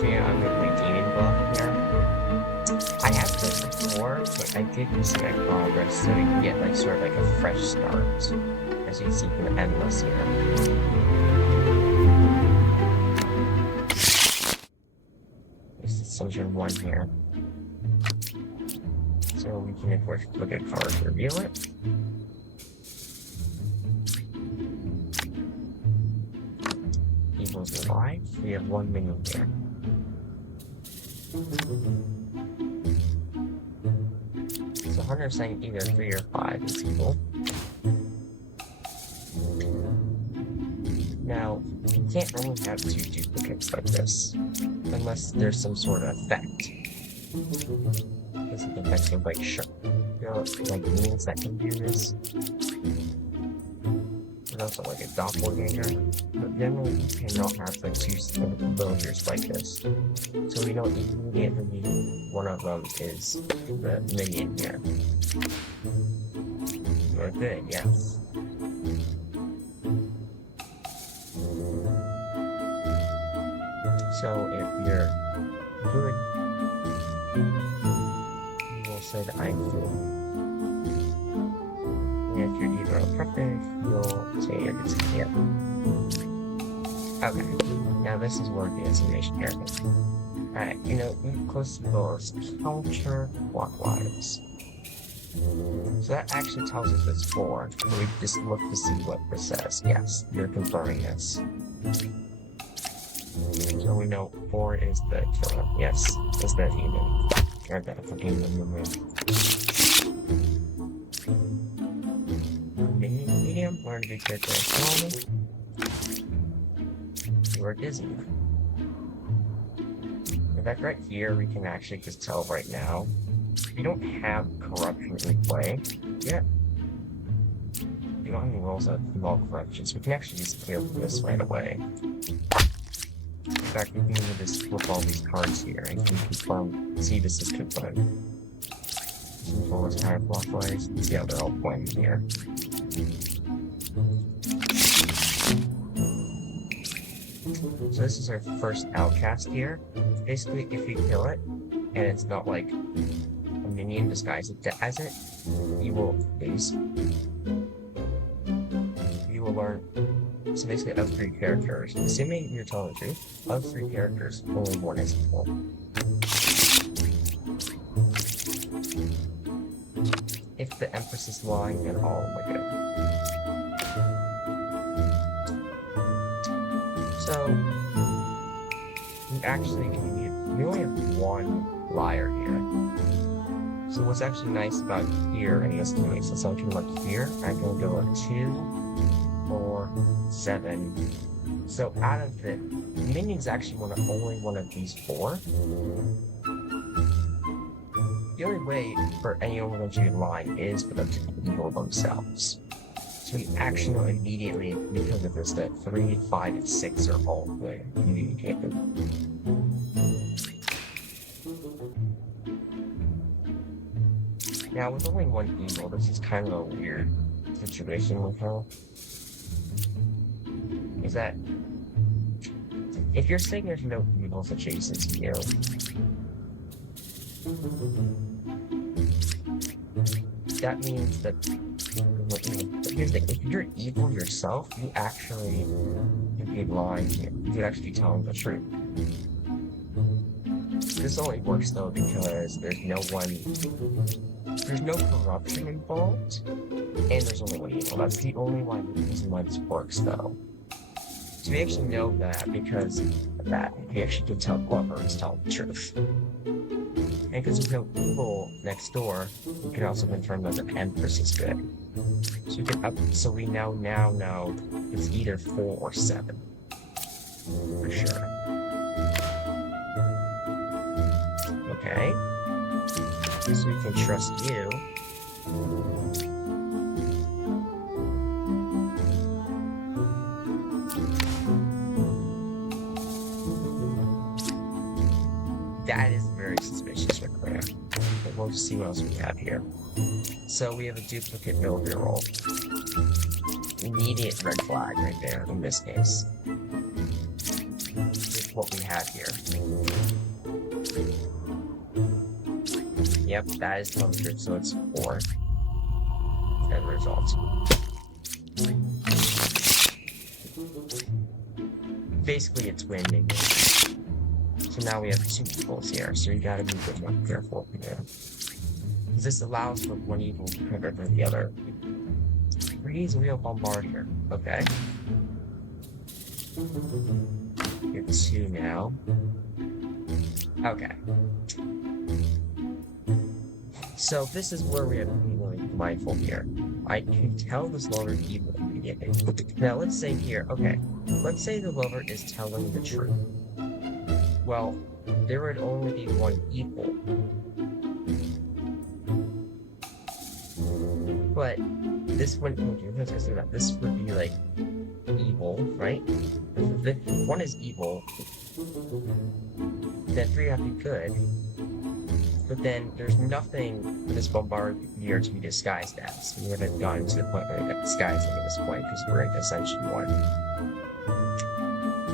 So yeah, I'm gonna play Demon Bluff here. I have played before, but I did see my progress, so you can get like sort of like a fresh start. As you can see from the endless here. This is Ascencion 1 here. So we can of course look at cards, reveal it. Evil's alive. We have 1 minion here. So Hunter is saying either 3 or 5 is evil. Now, you can't only have 2 duplicates like this, unless there's some sort of effect. Because it affects with like like minions that can do this. And also like a doppelganger. But generally you cannot have like 2 villagers like this. So we know immediately one of them is the minion here. You're good, yes. So if you're good, you will say that I'm good. And if you're either oppressive, you'll say it's here. Okay, now this is where the estimation here is. Alright, you know, close to doors, counterclockwise. So that actually tells us it's 4. We just look to see what this says. Yes, you're confirming this. So we know 4 is the killer. Yes, is the demon. Or the demon movement. Medium, learn to be character normal. You are dizzy. In fact, right here, we can actually just tell right now. We don't have corruption in play yet. We don't have any rules that involve corruption, so we can actually just clear this right away. In fact, we can even just flip all these cards here and confirm, see this is confirmed. Control is counterclockwise. See how they're all pointing here. So this is our first outcast here. Basically, if we kill it, and it's not like a minion disguised as it, you will lose. You will learn. So basically, of 3 characters, assuming you're telling the truth, of 3 characters, only 1 is evil. If the Empress is lying, then all are good. So, we only have 1 liar here. So what's actually nice about here in this case, so I'm going to look here, I'm going to go up 2, 4, 7. So out of the minions actually want only one of these 4. The only way for anyone to be lying is for them to control themselves. So we actually know immediately because of this that 3, 5, and 6 are all good. Now with only 1 evil, this is kind of a weird situation with her. Is that if you're saying there's no evils adjacent to you, that means that here's the thing, if you're evil yourself, you actually could be lying here. You could actually be telling the truth. This only works though because there's no corruption involved, and there's only 1 evil. That's the only reason why this works though. So we actually know that because of that, we actually can tell whoever is telling the truth. And because there's no evil next door, we can also confirm that the Empress is good. So we now know it's either 4 or 7. For sure. Okay. So we can trust you. That is very suspicious right there. But we'll see what else we have here. So we have a duplicate villager roll. Immediate red flag right there in this case. With what we have here. Yep, that is telling the truth, so it's 4. End result. Basically, it's winning. So now we have 2 evils here, so you gotta be a bit more careful here. This allows for one evil to cover for the other. 3 is a real bombardier. Okay. You're 2 now. Okay. So this is where we have to be really mindful here. I can tell this lover is evil immediately. Now let's say here, okay, let's say the lover is telling the truth. Well, there would only be one evil. But this wouldn't be, this would be like evil, right? If 1 is evil, then 3 have to be good. But then there's nothing for this bombardier to be disguised as. We haven't gotten to the point where we got disguised at this point because we're in Ascension 1.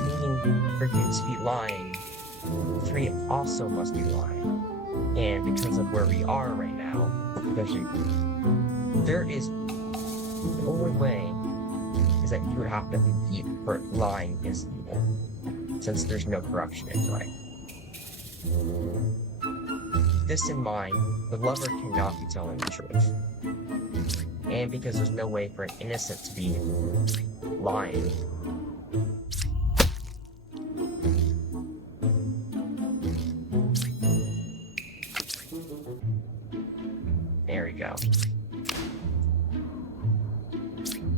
Meaning for you to be lying, 3 also must be lying. And because of where we are right now, especially, there is the only way is that you would have to be for lying is evil, since there's no corruption in play. This in mind, the lover cannot be telling the truth. And because there's no way for an innocent to be lying. There we go.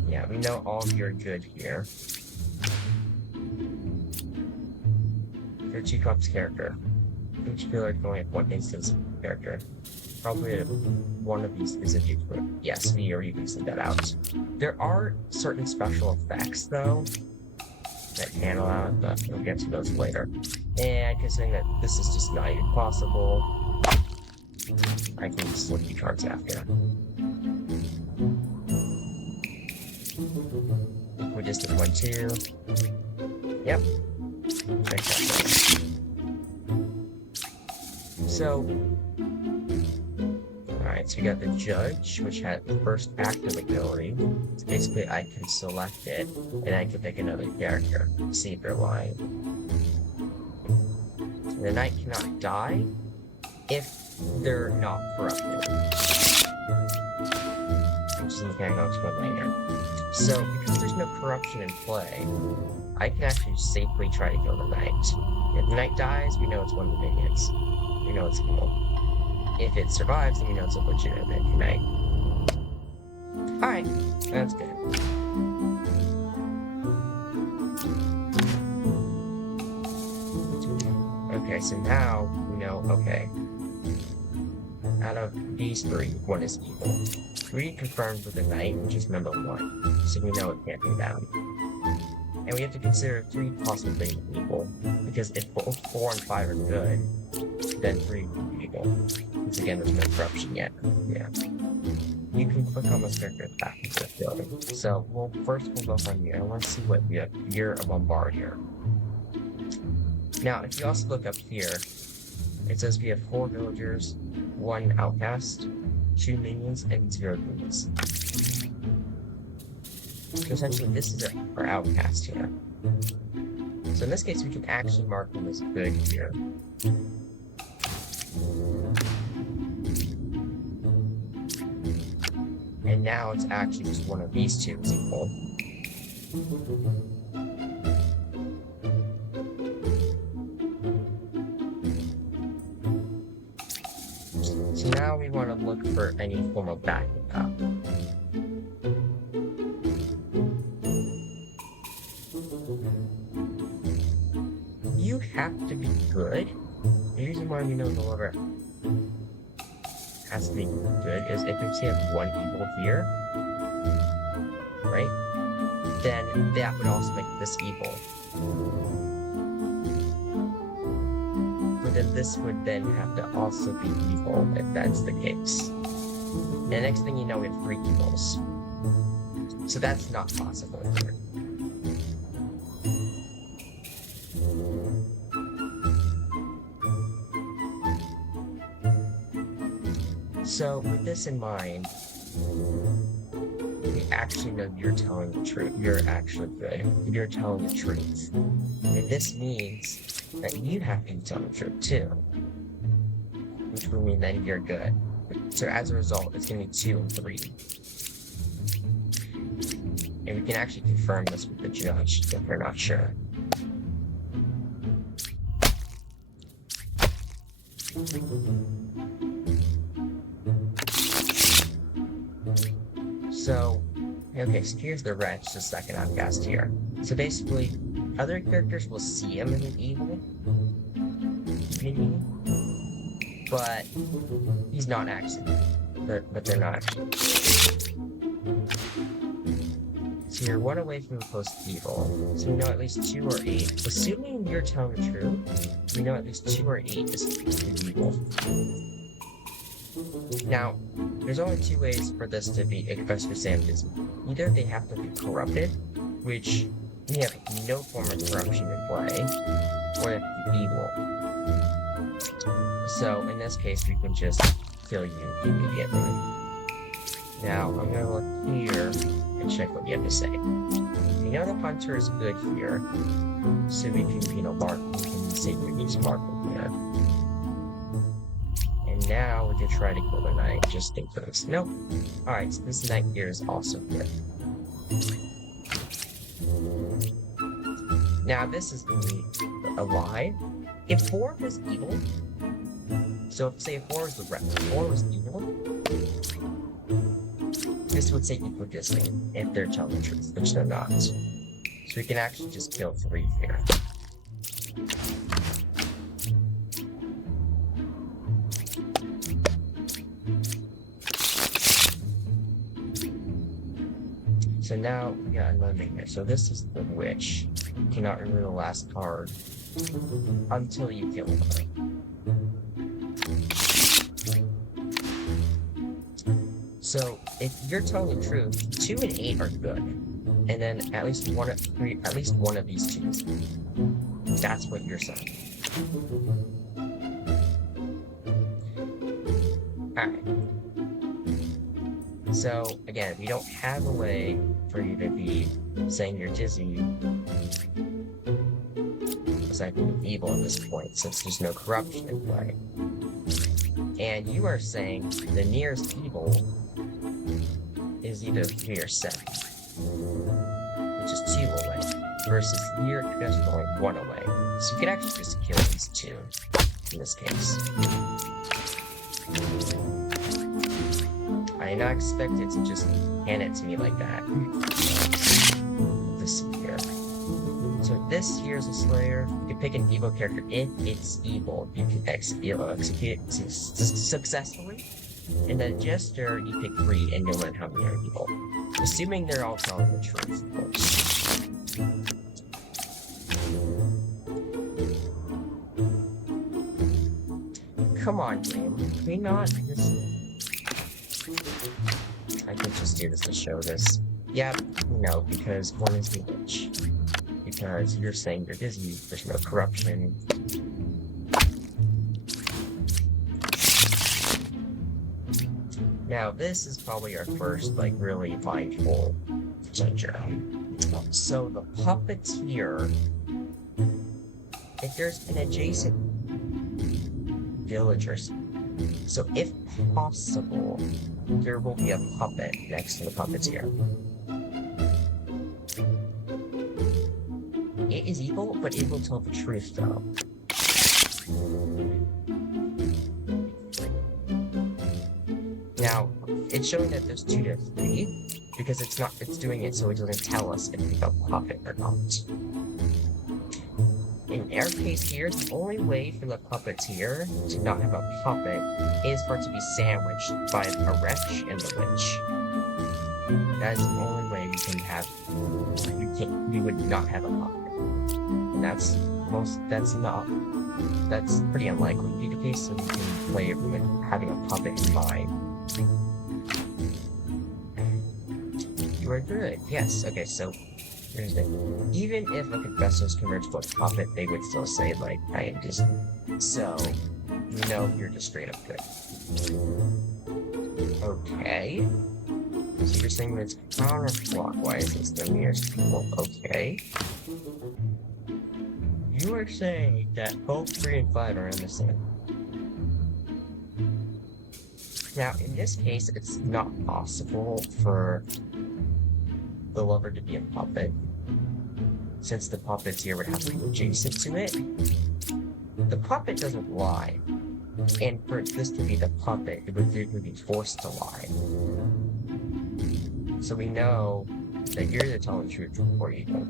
Yeah, we know all of you are good here. Your 2 Cups character. Each pillar can only have 1 instance character. Probably one of these is if you put yes, V, or you can send that out. There are certain special effects though that can allow it, but we'll get to those later. And considering that this is just not even possible, I can just look the cards after. We just did 1, 2. Yep. So, alright, so we got the Judge, which had the first active ability. So basically, I can select it, and I can pick another character, see if they're lying. And the Knight cannot die if they're not corrupted. Which is the mechanic I'll explain later. So, because there's no corruption in play, I can actually safely try to kill the Knight. If the Knight dies, we know it's one of the minions. We know it's cool. If it survives, then we know it's a legitimate Knight. Alright, that's good. Okay, so now we know, okay. Out of these 3, 1 is evil. 3 confirmed with the Knight, which is number 1. So we know it can't be down. And we have to consider 3 possibly evil, because if both 4 and 5 are good, then 3 would be evil. Because again, there's no corruption yet. Yeah. You can click on this character back into the building. So, well, first we'll go from here. Let's see what we have. You're a bombardier. Now, if you also look up here, it says we have 4 villagers, 1 outcast, 2 minions, and 0 minions. So essentially, this is our outcast here. So in this case, we can actually mark them as good here. And now it's actually just one of these 2 is equal. So now we want to look for any form of backing up. You have to be good. The reason why we know the lover has to be good is if we have 1 evil here, right? Then that would also make this evil. But then this would then have to also be evil if that's the case. And the next thing you know, we have 3 evils. So that's not possible here. So, with this in mind, we actually know you're telling the truth. You're actually good. You're telling the truth. And this means that you have to tell the truth too, which will mean that you're good. So as a result, it's going to be 2 and 3. And we can actually confirm this with the judge if we're not sure. So, okay, so here's the wrench, the second outcast here. So basically, other characters will see him as an evil, maybe, but he's not actually. But they're not actually. So you're 1 away from the close to evil. So we know at least 2 or 8. Assuming you're telling the truth, we know at least 2 or 8 is evil. Now, there's only 2 ways for this to be expressed for Samtism. Either they have to be corrupted, which we have no form of corruption in play, or they have to be evil. So in this case, we can just kill you immediately. Now, I'm gonna look here and check what you have to say. We know the hunter is good here, so we can, mark, we can say we use marking here. And now we can try to kill the knight, just in case. Nope. Alright, so this knight here is also good. Now, this is going to be alive. If 4 was evil, so if, say, 4 was the rep, 4 was evil, this would say equal distance if they're telling the truth, which they're not. So we can actually just kill 3 here. So now we got another thing here. So this is the witch. You cannot remove the last card until you kill her. So if you're telling the truth, 2 and 8 are good, and then at least one of these 2 is good. That's what you're saying. Alright. So again, we don't have a way for you to be saying you're dizzy, aside from evil at this point, since there's no corruption in play. And you are saying the nearest evil is either 3 or 7, which is 2 away, versus you're just going 1 away. So you can actually just kill these 2 in this case. I did not expect it to just hand it to me like that. This here. So this here is a Slayer. You can pick an evil character if it's evil. You can execute it successfully. And then Jester, you pick 3 and you'll learn how many are evil. Assuming they're all telling the truth, of course. Come on, game. Can we not just... I can just do this to show this. Yep, no, because 1 is the witch. Because you're saying you're dizzy, there's no corruption. Now, this is probably our first, really mindful ginger. So, the puppeteer, if there's an adjacent villager, so if possible, there will be a puppet next to the puppeteer. It is evil, but it will tell the truth, though. Now, it's showing that there's 2 to 3, because it's doing it so it doesn't tell us if it's a puppet or not. In our case here, the only way for the puppeteer to not have a puppet is for it to be sandwiched by a wretch and the witch. That is the only way we can have, we would not have a puppet. And that's pretty unlikely to be the case, so we can play it with having a puppet in mind. You are good, yes, okay, so here's the thing. Even if a confessor's converted to a puppet, they would still say, I am just... So, you know you're just straight up good. Okay. So you're saying that it's counterclockwise is the nearest people. Okay. You are saying that both 3 and 5 are innocent. Now, in this case, it's not possible for the lover to be a puppet, since the puppeteer would have to be adjacent to it. The puppet doesn't lie, and for this to be the puppet, it would be forced to lie. So we know that you're the telling the truth before you go.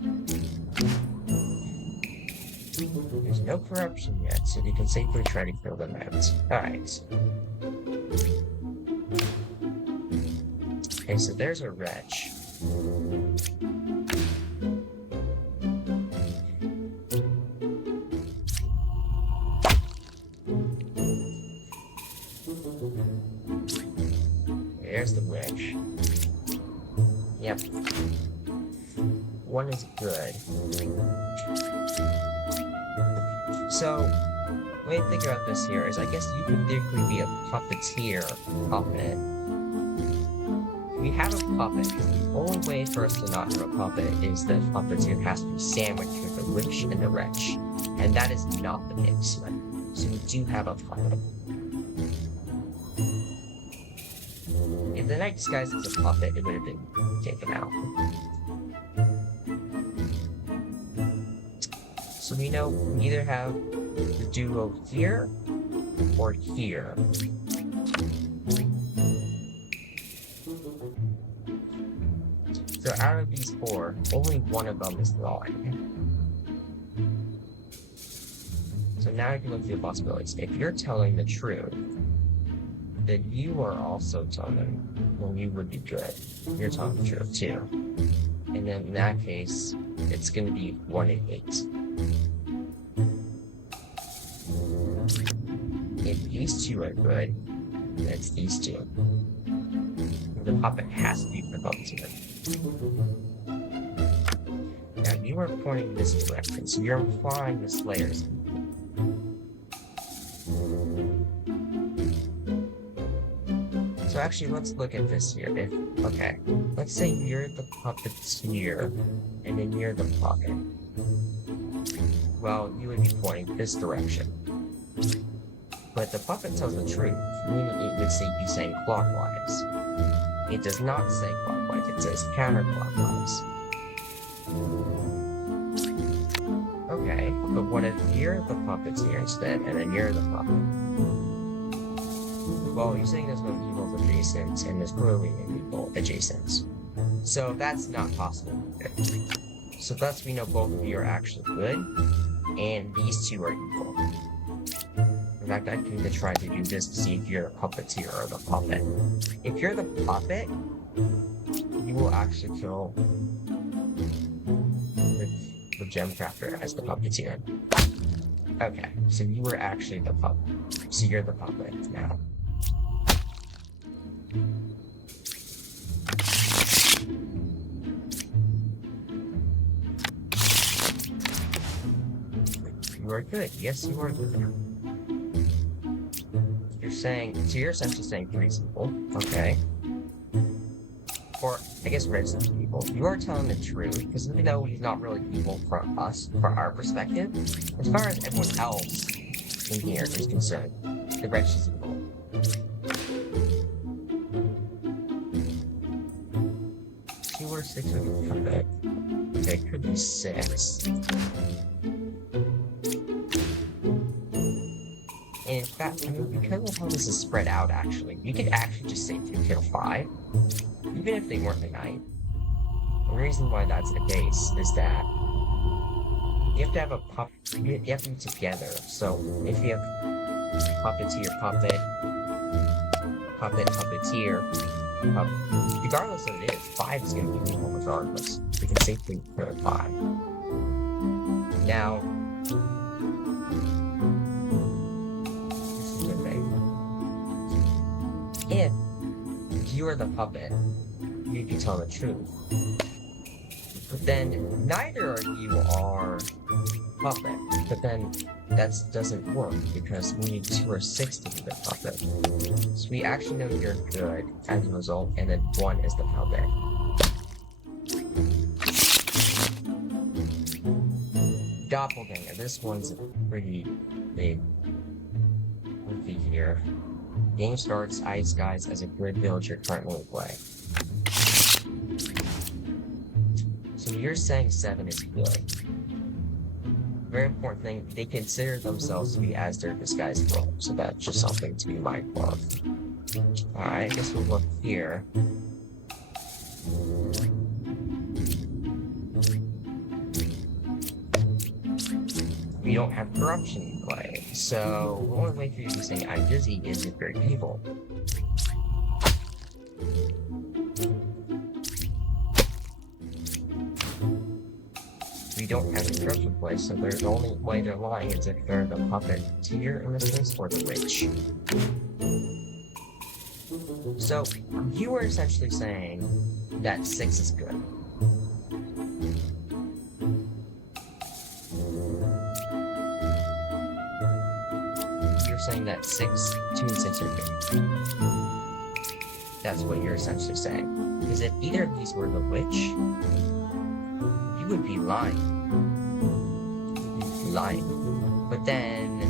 There's no corruption yet, so we can safely try to kill them out. Alright. Okay, so there's a wretch. There's the witch. Yep. One is good. So, the way to think about this here is I guess you could theoretically be a puppeteer puppet. If we have a puppet, the only way for us to not have a puppet is that puppeteer has to be sandwiched with the witch and the wretch. And that is not the case. So we do have a puppet. If the knight disguised as a puppet, it would have been taken out. So we know we either have the duo here or here. So out of these 4, only one of them is lying. So now I can look through the possibilities. If you're telling the truth, then you are also telling, well, you would be good. You're telling the truth too. And then in that case, it's going to be 1 and 8. If these 2 are good, then it's these 2. The puppet has to be the puppeteer. Now you are pointing this direction, so you're implying the Slayer's. So actually, let's look at this here. Okay, let's say you're the puppeteer, and then you're the puppet. Well, you would be pointing this direction. But the puppet tells the truth, meaning it would be saying clockwise. It does not say clockwise, it says counterclockwise. Okay, but what if you're the puppeteer instead, and then you're the puppet? Well, you're saying there's no evils adjacent, and there's clearly no evil adjacent. So that's not possible. So thus we know both of you are actually good, and these 2 are evil. In fact, I need to try to do this to see if you're the puppeteer or the puppet. If you're the puppet, you will actually kill the gem crafter as the puppeteer. Okay, so you were actually the puppet. So you're the puppet now. You are good. Yes, you are good. You're saying, so you're essentially saying 3 people. Okay. Or, I guess red's the evil. You are telling the truth, because even though he's not really evil for us, for our perspective, as far as everyone else in here is concerned, the wretch is evil. Two or 6 would be perfect. Okay, it could be 6. And in fact, I mean, because of how this is spread out, actually, you could actually just say 2 kill 5, even if they weren't the knight. The reason why that's the case is that you have to have you have to be together. So if you have puppeteer, puppet, puppeteer, regardless of it is, 5 is going to be equal regardless. We can safely kill 5. Now, if you are the puppet, you'd be telling the truth. But then neither of you are puppet. But then that doesn't work because we need 2 or 6 to be the puppet. So we actually know you're good as a result, and then 1 is the puppet. Doppelganger. This one's pretty big. Movie here. Game starts, ice guys as a grid villager currently play. So you're saying 7 is good. Very important thing, they consider themselves to be as their disguised role, so that's just something to be mindful of. Alright, I guess we'll look here. We don't have corruption in play, so the only way for you to be saying I'm busy is if you're evil. We don't have a corruption play, so there's the only way they're lying is if they're the puppet tier in this case, or the witch. So you were essentially saying that 6 is good. You're saying that 6, 2 and 6 are good. That's what you're essentially saying. Because if either of these were the witch, you would be lying. But then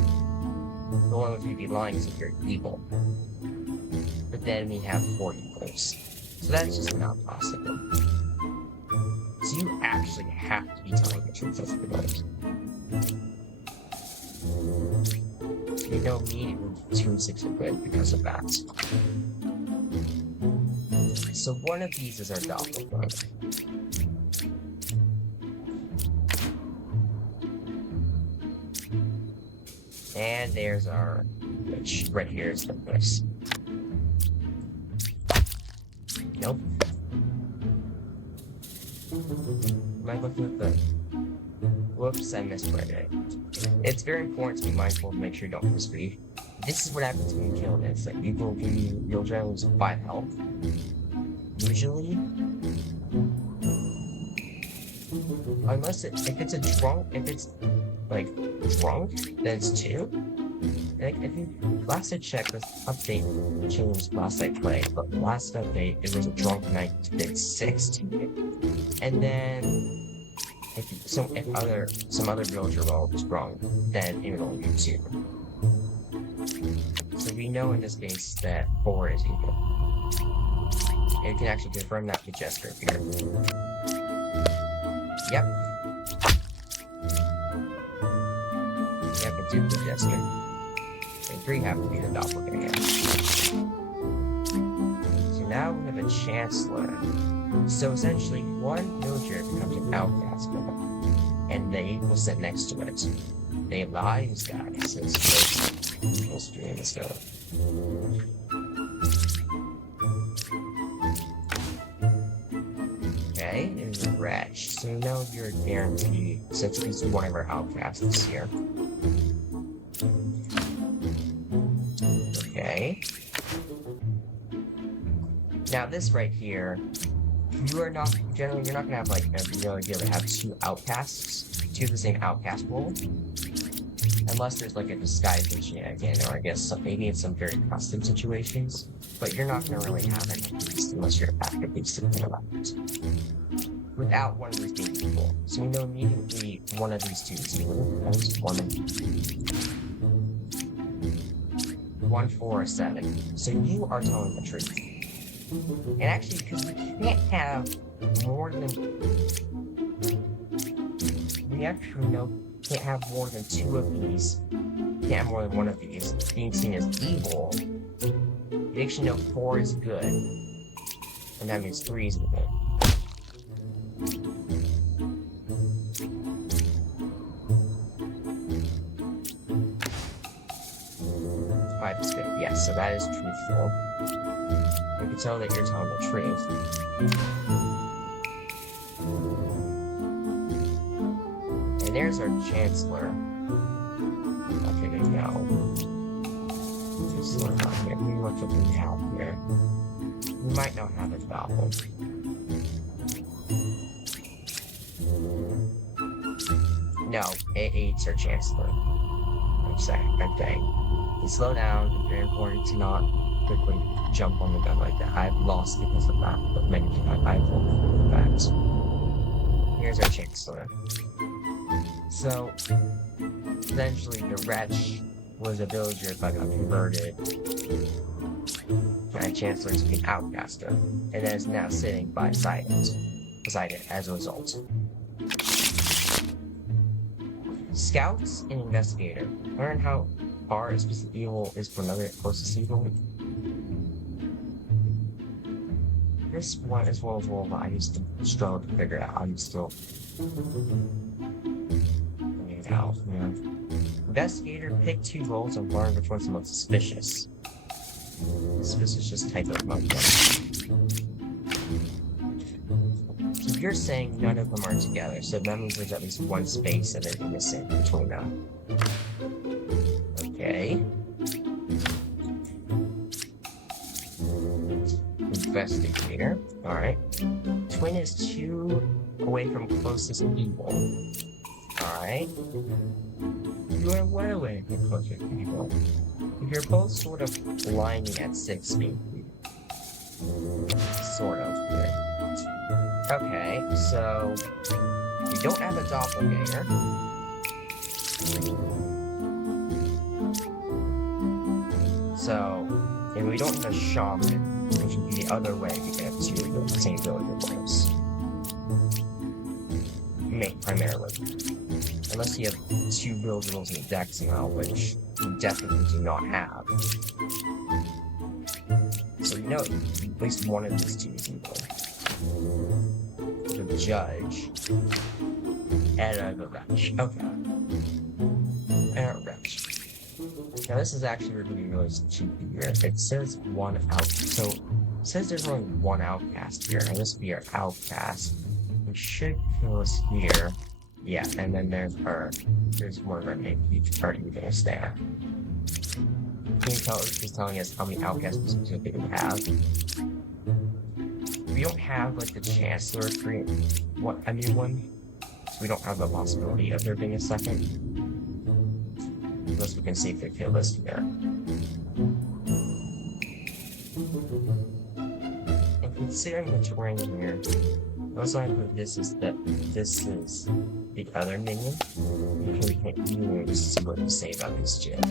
the only way you'd be lying is if you're evil. But then we have 4 equals. So that's just not possible. So you actually have to be telling the truth of the goals. You know immediately 2 and 6 are good because of that. So one of these is our doppelganger. And there's our witch. Right here is the witch. Nope. Am I looking at the... Whoops, I misread it. It's very important to be mindful to make sure you don't misread. This is what happens when you kill it. It's like you'll generally lose 5 health. Usually. Unless if it's drunk, like drunk, then it's 2. Like, I think last I checked, this update changed last I played, but last update it was a drunk night did 6 to it. And then if some other villager roll was wrong, then it would only be 2. So we know in this case that 4 is equal. And you can actually confirm that with gesture here. Yep. Yep, it's due to gesture. And 3 have to be the doppelganger. So now we have a chancellor. So essentially, 1 villager becomes an outcast, and they will sit next to it. They lie, these guys. We'll stream this go. Okay, there's a wretch. So you know you're guaranteed, since he's one of our outcasts this year. Okay. Now this right here, you're not gonna have like you're gonna have 2 outcasts, 2 of the same outcast role, unless there's like a disguise shenanigan, or I guess maybe in some very custom situations. But you're not gonna really have any of these unless you're actively thinking about it. Without one of these being equal, so we know immediately one of these 2 is equal. That is 1 and 1, 4, 7. So you are telling the truth. And actually, because we can't have more than... We actually can't have more than 2 of these. Can't have more than 1 of these being seen as evil. We actually know 4 is good. And that means 3 is evil. 5 is good. Yes, so that is truthful. You can tell that you're telling the truth. And there's our chancellor. Okay, there we go. Chancellor not here. We look what we have here. We might not have a doppel. No, it eats our Chancellor. I'm saying. You slow down. It's very important to not quickly jump on the gun like that. I've lost because of that, but many times I've won that. Here's our Chancellor. So, eventually the wretch was a villager but got converted. My Chancellor to be an outcaster, and is now sitting beside it as a result. Scouts and Investigator. Learn how far a specific evil is from another closest evil. This one as well as well, but I used to struggle to figure it out. I'm still figuring it out. Yeah. Investigator, pick 2 roles and learn which one's the most suspicious. Suspicious type of monkey. So you're saying none of them are together, so that means there's at least one space that they're missing between them. Okay. Investigator. Alright. Twin is 2 away from closest evil. Alright. You are 1 away from closest evil. You're both sort of lining at 6 speed. Sort of. Okay, so you don't have a doppelganger. So, and we don't have a shaman, which would be the other way we can have 2 of the same villager roles. Primarily. Unless you have 2 villager roles in the deck somehow, which you definitely do not have. So you know at least one of these 2 is evil. The judge and the wretch. Okay. And a wretch. Now this is actually really cheeky here. It says 1 out. So it says there's only 1 outcast here, and this would be our outcast. We should kill us here. Yeah, and then there's her. There's one of our each party we're gonna stand. She's telling us how many outcasts we have. We don't have like the Chancellor create a new one. So we don't have the possibility of there being a second. Unless we can safely kill this here. And considering the terrain here, also I believe this is the other minion. We can't use see what to say about this gym.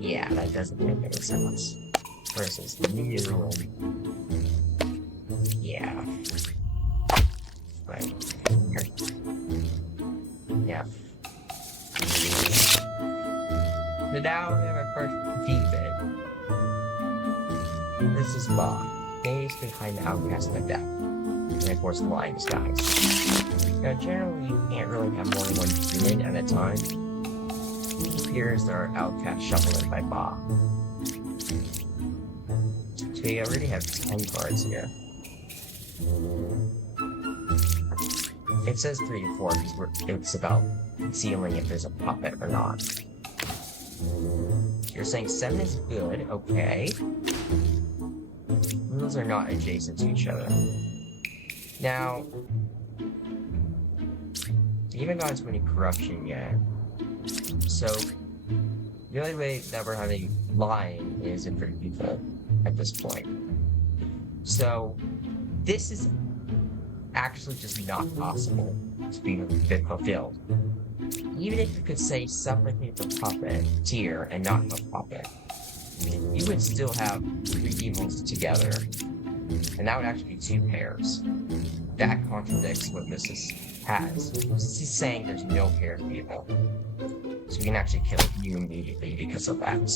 Yeah, that doesn't make any sense. Versus the new one. Yeah. Right. Yeah. So now we have our first demon. This is Bluff. He's behind the outcast in the deck. And of course the lion's guys. Now generally you can't really have more than 1 demon at a time. Here's our outcast shuffled in by Ba. So we already have 10 cards here. It says 3 to 4 because it's about sealing if there's a puppet or not. You're saying 7 is good, okay. Rules are not adjacent to each other. Now, you haven't gotten to any corruption yet. So, the only way that we're having lying is if pretty people at this point. So, this is actually just not possible to be fulfilled. Even if you could say supplicate the puppet tier and not the puppet, you would still have 3 evils together, and that would actually be 2 pairs. That contradicts what this has. This is saying there's no pair of evil. So we can actually kill you immediately because of that.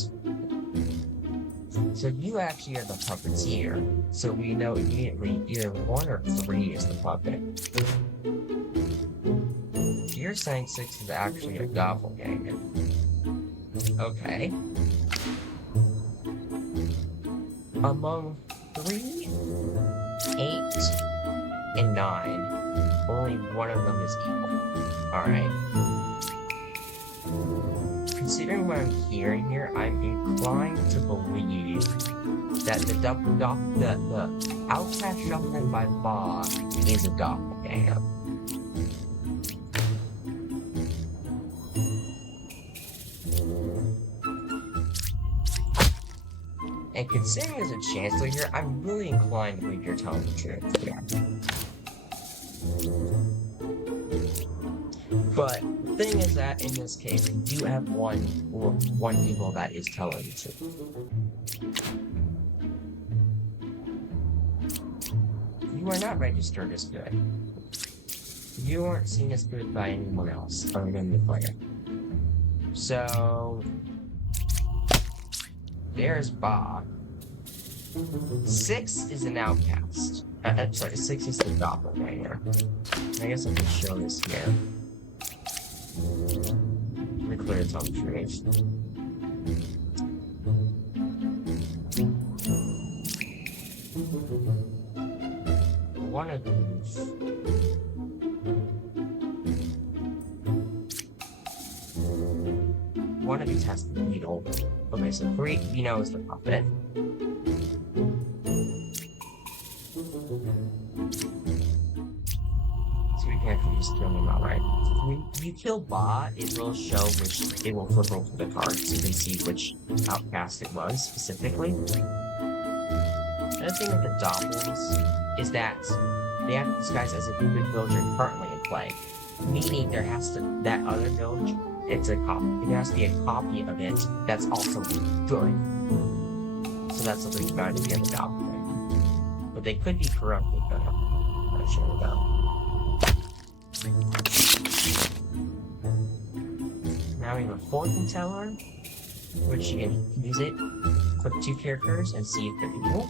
So you actually are the puppeteer, so we know immediately either 1 or 3 is the puppet. You're saying 6 is actually a doppelganger. Okay. Among 3, 8, and 9, only 1 of them is evil. Alright. Considering what I'm hearing here, I'm inclined to believe that the outcast shuffling by Ba is a doppelganger. And considering there's a chancellor here, I'm really inclined to believe you're telling the truth. Yeah. But the thing is that in this case, we do have one evil that is telling the truth. You are not registered as good. You aren't seen as good by anyone else other than the player. So there's Bob. 6 is an outcast. Sorry, 6 is the doppelganger. I guess I can show this here. Let me clear some trees. One of these. One of these has the needle. Okay, so 3, you know, is the puppet. So we can actually just kill him outright. When you kill Ba, it will show which, it will flip over the card so you can see which outcast it was specifically. Another thing with the doppels is that they have to disguise as a good villager currently in play. Meaning there has to, that other village, it's a copy. It has to be a copy of it that's also good. So that's something about it to get the doppelganger. But they could be corrupted, but I'm not sure about. Now we have a fortune teller, which you can use it, click 2 characters and see if they're evil.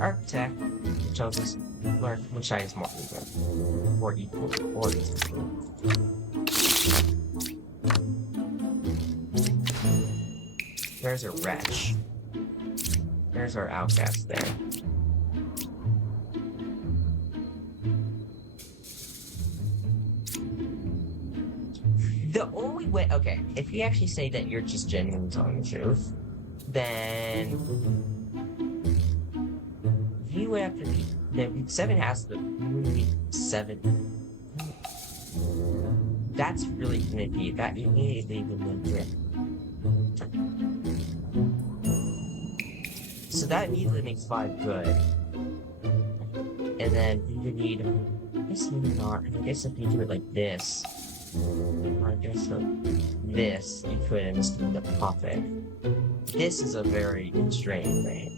Architect, which tells us which side is more evil, or equal, or equal. There's a wretch. There's our outcast there. The only way, okay, if you actually say that you're just genuinely telling the truth, then you would have to be, then 7 has to, you would need 7. That's really gonna be, that immediately would make it. So that immediately makes 5 good. And then you would need, I guess maybe not, I guess if you do it like this, or I guess this, you could, and this could be the puppet. This is a very constrained thing,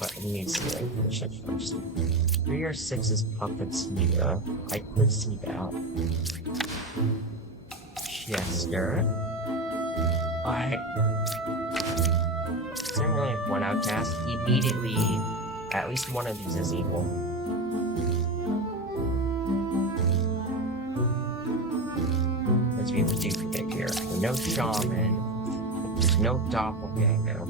but we need to see like the ship first. 3 or 6 is puppets here. I could see that. Chester. Alright. So I'm only have 1 outcast. Immediately, at least one of these is evil. Let's be able to duplicate here. No shaman. There's no doppelganger.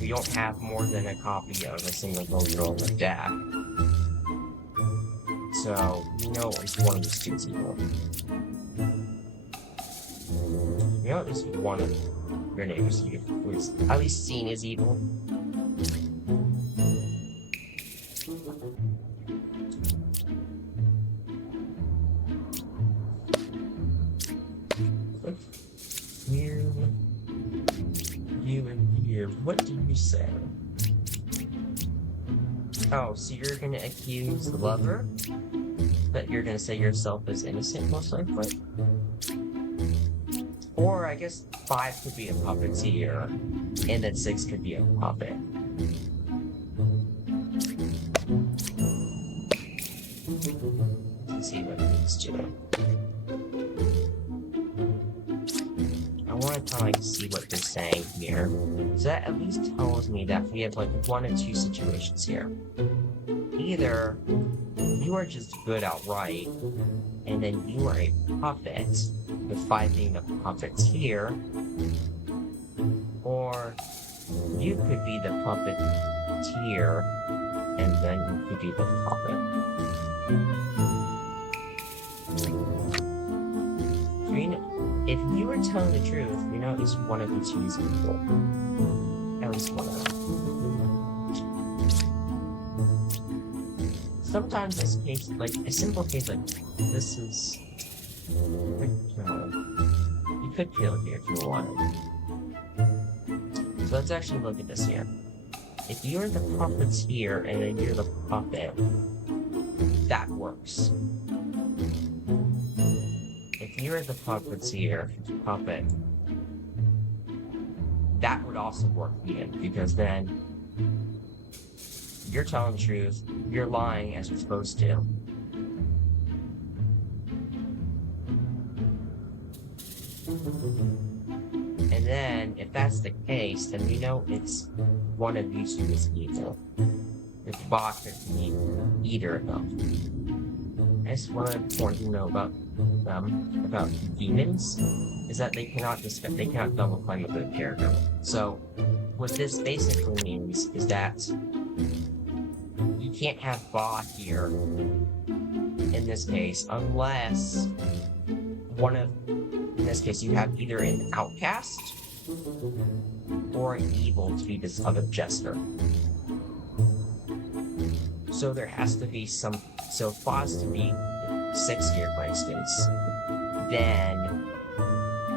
We don't have more than a copy of a single villager on the deck. So, we know at least one of these 2 is evil. We know at least one of your neighbors is at least seen as evil. You and you. What do you say? Oh, so you're gonna accuse the lover? But you're gonna say yourself as innocent, most likely? Or I guess 5 could be a puppeteer, and then 6 could be a puppet. Let's see what these do. I want to kind of like see what they're saying here. So that at least tells me that we have like 1 or 2 situations here. Either you are just good outright, and then you are a puppet, with 5 being the puppeteer, or you could be the puppeteer, and then you could be the puppet. If you were telling the truth, you know at least one of the 2 is equal. At least one of them. Sometimes this case, like a simple case like this is, you could kill here if you wanted. So let's actually look at this here. If you're the puppeteer and then you're the puppet, that works. If you're the puppeteer, puppet, that would also work, Ian, because then you're telling the truth, you're lying as you're supposed to. And then, if that's the case, then we know it's one of these two is evil. The bot could be either of them. That's one important to know about demons, is that they cannot double claim a good character. So, what this basically means is that you can't have bot here, in this case, unless in this case, you have either an outcast or an evil to be this other jester. So there has to be so if bots to be 6 here, for instance, then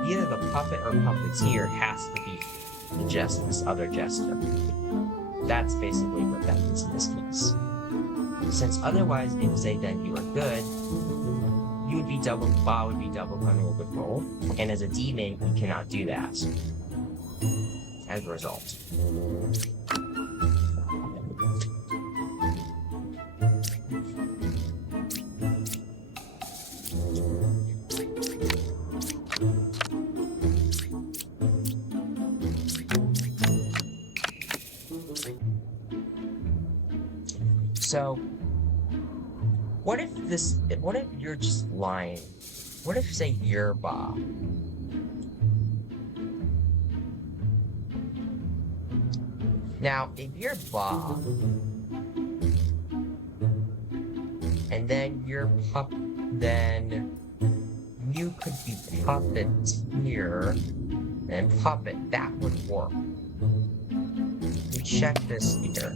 either the puppet or puppeteer has to be this other jester. That's basically what that means in this case. Since otherwise it would say then you are good, bot would be double claiming a good roll, and as a demon, you cannot do that. As a result. So, what if you're just lying? What if, say, you're Bob? Now, if you're Bob, and then you're then you could be puppeteer and puppet, that would work. You check this here.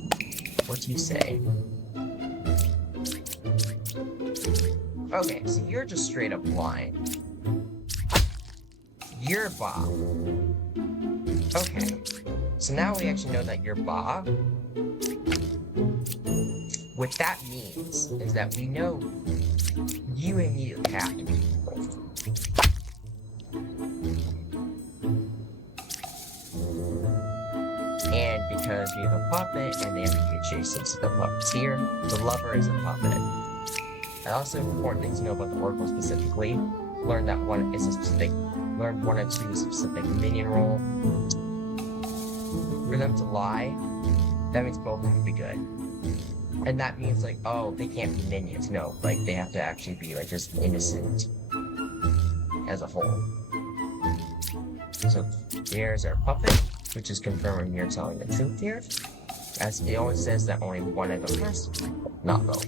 What do you say? Okay, so you're just straight up lying. You're Bob. Okay, so now we actually know that you're Bob. What that means is that we know you immediately have to be evil. And because you're the puppet and they have to be adjacent to the puppeteer, the lover is a puppet. And also important things to know about the Oracle specifically. Learn one or two specific minion role. For them to lie, that means both have to be good. And that means like, oh, they can't be minions. No, like they have to actually be like just innocent as a whole. So here's our puppet, which is confirming you're telling the truth here. As it always says that only one of them has to be, not both.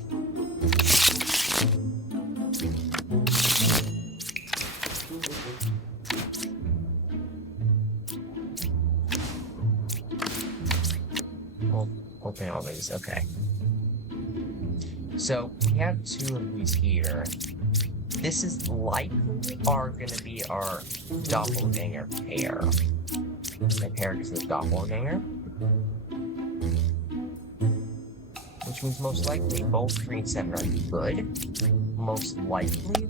Open all these, okay. So we have 2 of these here. This is likely gonna be our doppelganger pair. My pair is the doppelganger. Which means most likely both 3 and 7 are good. Most likely.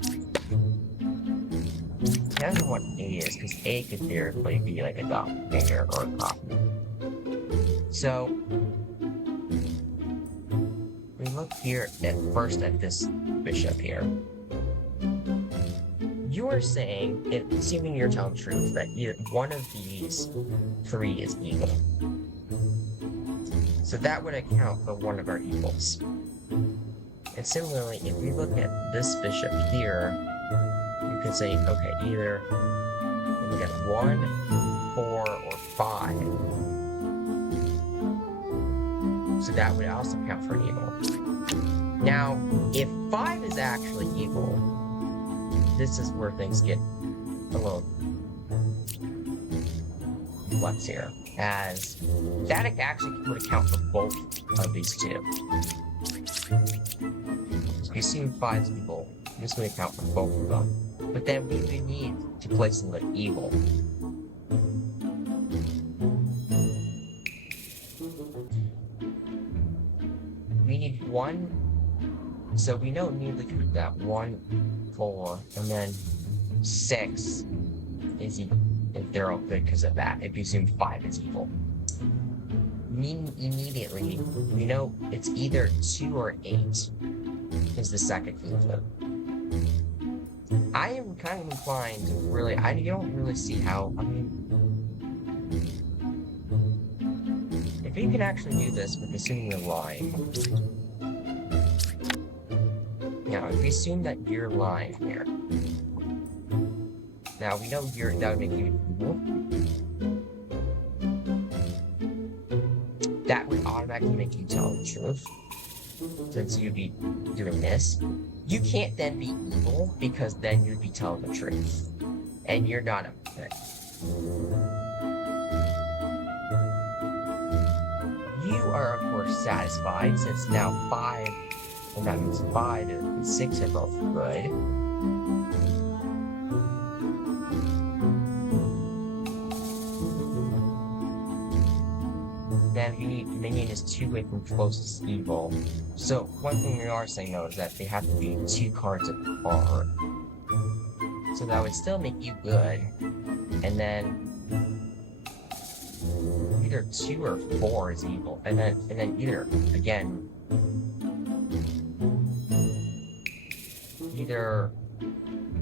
Depends on what A is, because A could theoretically be like a doppelganger or a copy. So we look here first at this bishop here. You are saying, assuming you're telling the truth, that one of these 3 is evil. So that would account for one of our evils. And similarly, if we look at this bishop here, you could say, okay, either we look at 1, 4, or 5. So that would also count for evil. Now, if 5 is actually evil, this is where things get a little flux here, as that actually would account for both of these 2. So we assume 5 is evil, this would account for both of them. But then we would need to place them with evil. 1, so we know immediately that 1, 4, and then 6 is evil. If they're all good because of that, if you assume 5 is evil. Immediately, we know it's either 2 or 8 is the second evil. I am kind of inclined to really, you don't really see how, I mean, if you can actually do this with assuming you're lying. Now, if we assume that you're lying here. Now, we know that would make you evil. That would automatically make you tell the truth. Since you'd be doing this. You can't then be evil, because then you'd be telling the truth. And you're not a thing. You are, of course, satisfied, since now 5, and that means 5 and 6 are both good. Then you need minion is 2 away from closest evil. So one thing we are saying though is that they have to be 2 cards apart. So that would still make you good. And then either 2 or 4 is evil. And then either again either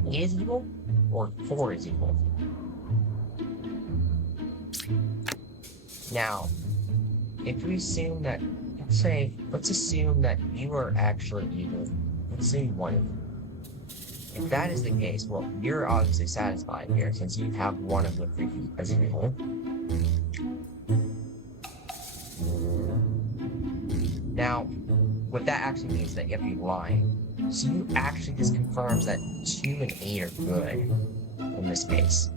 8 is evil or 4 is evil. Now, if we assume that, let's assume that you are actually evil. Let's say 1. If that is the case, well, you're obviously satisfied here, since you have 1 of the 3 as evil. Now, what that actually means is that you have to be lying. So you actually just confirms that 2 and 8 are good in this case.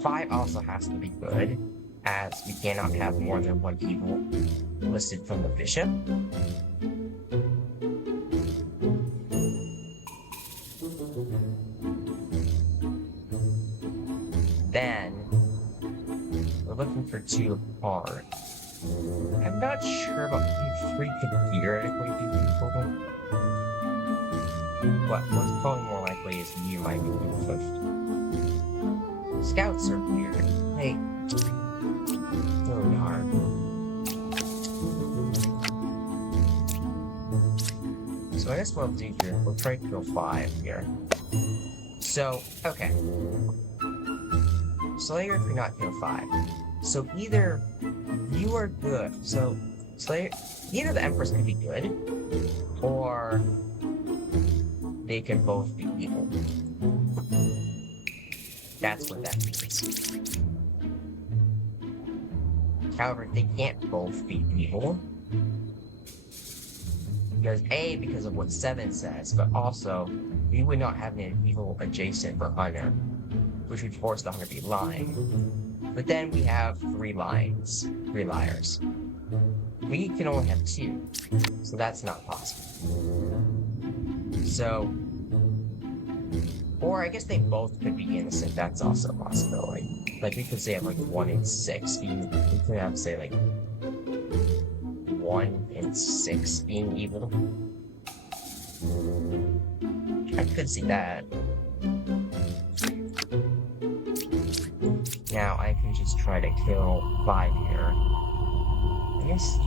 5 also has to be good, as we cannot have more than 1 evil listed from the bishop. Then, we're looking for 2 apart. I'm not sure about 3 could theoretically be evil. What's probably more likely is you might be evil. Scouts are weird. Hey, really hard. So I guess what we'll do here, we'll try to go 5 here. So, okay. Slayer could not kill 5. So either you are good, so Slayer, either the Empress could be good, or they can both be evil. That's what that means. However, they can't both be evil. Because of what 7 says, but also, we would not have an evil adjacent for Hunter, which would force the Hunter to be lying. But then we have 3 liars. We can only have 2, so that's not possible. So, or I guess they both could be innocent, that's also a possibility. Like, we could say have like 1 and 6 being, we could have, say, like 1 and 6 being evil. I could see that. Now I can just try to kill 5 here. I guess.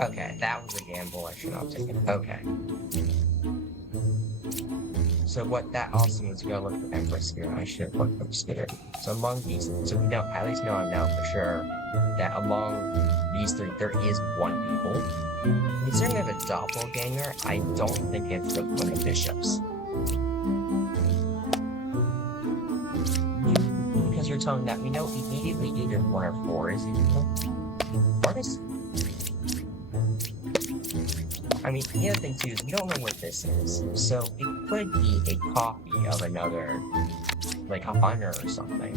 Okay, that was a gamble I should not have taken. Okay. So what that also means, we gotta look for Empress here. I should have looked for Spirit. So among these, so we know, at least know now for sure that among these 3, there is 1 evil. Considering we have a doppelganger, I don't think it's one of the bishops. Because you're telling that we know immediately either 1 or 4 is evil. Or this. I mean, the other thing too is we don't know what this is, so it could be a copy of another, like a Hunter or something.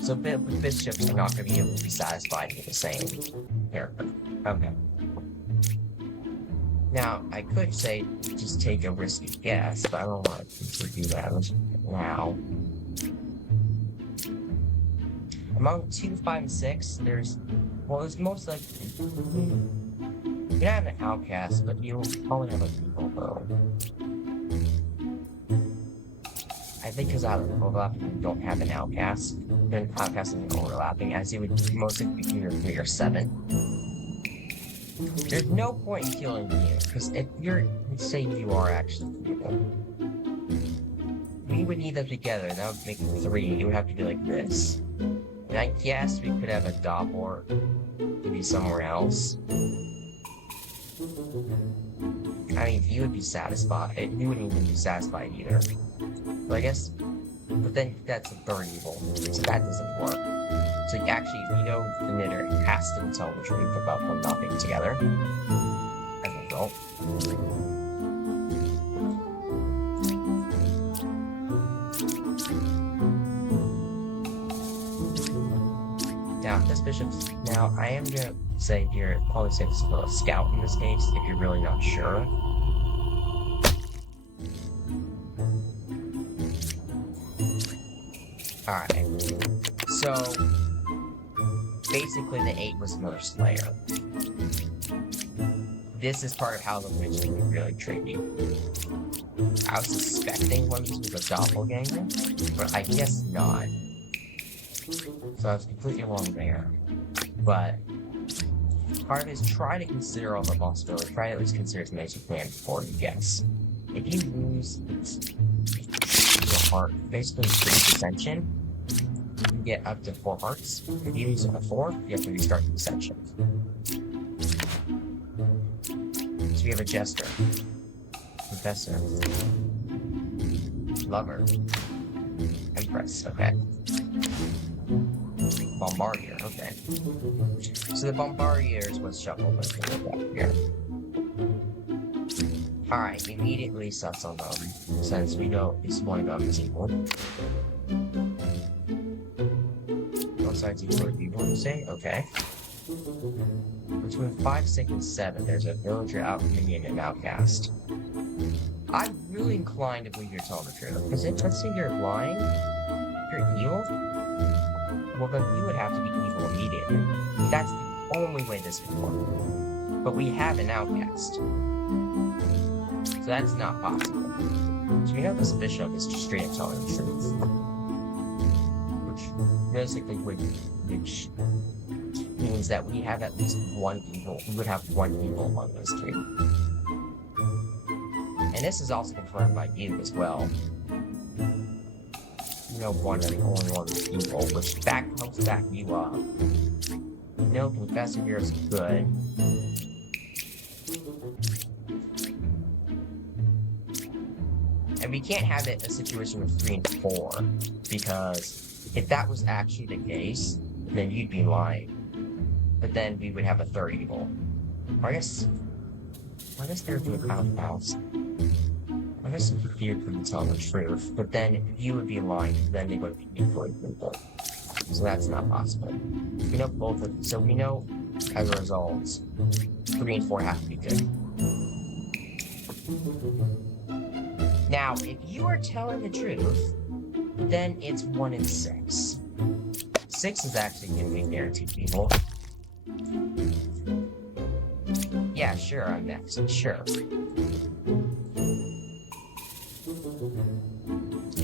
So bishops are not going to be able to be satisfied with the same character. Okay. Now, I could say, just take a risky guess, but I don't want to do that. Now, among 2, 5, and 6, there's most likely you don't have an outcast, but you'll probably have a people though. I think because out of overlapping, you don't have an outcast. Then outcast isn't overlapping, as you would most likely be either 3 or 7. There's no point in killing you, because if you're, say you are actually evil, we would need them together, that would make 3, it would have to be like this. And I guess we could have a doppler to be somewhere else. I mean, you would be satisfied, you wouldn't even be satisfied either. So I guess, but then that's a third evil, so that doesn't work. So actually, you know, the knitter has to tell the truth about them not being together. As a result. Now, this bishop. Now, I am gonna say here, probably safe to spell a scout in this case if you're really not sure. Alright, so basically the 8 was another Slayer. This is part of how the witch can be really tricky. I was suspecting one of these was a doppelganger, but I guess not. So I was completely wrong there. But part of it is try to consider all the possibilities. Try to at least consider as many as you can before you guess. If you lose heart, basically increase Ascension, you get up to 4 hearts. If you use a 4, you have to restart the Ascension. So we have a Jester, Professor, Lover, Empress, okay. Bombardier, okay. So the Bombardier is what's shuffled here. Alright, immediately sus on them, since we know it's one of them is evil. Both sides equal, do you want to say? Okay. Between 5, 6, and 7, there's a villager, minion, and outcast. I'm really inclined to believe you're telling the truth, because if let's say you're lying, if you're evil, well then you would have to be evil immediately. That's the only way this would work. But we have an outcast. So that's not possible. So we know this bishop is just straight up telling the truth. Which basically which means that we have at least one evil. We would have one evil among those 3. And this is also confirmed by you as well. You know one of the only one is evil, which helps back you up. You know Professor here is good. And we can't have it a situation with 3 and 4, because if that was actually the case, then you'd be lying. But then we would have a 3rd evil. Or I guess there would be a crown of house. I guess if you couldn't tell the truth, but then you would be lying, then they would be equally evil. So that's not possible. We know both of so we know as a result, 3 and 4 have to be good. Now, if you are telling the truth, then it's 1 and 6. 6 is actually going to be guaranteed evil. Yeah, sure, I'm next. Sure.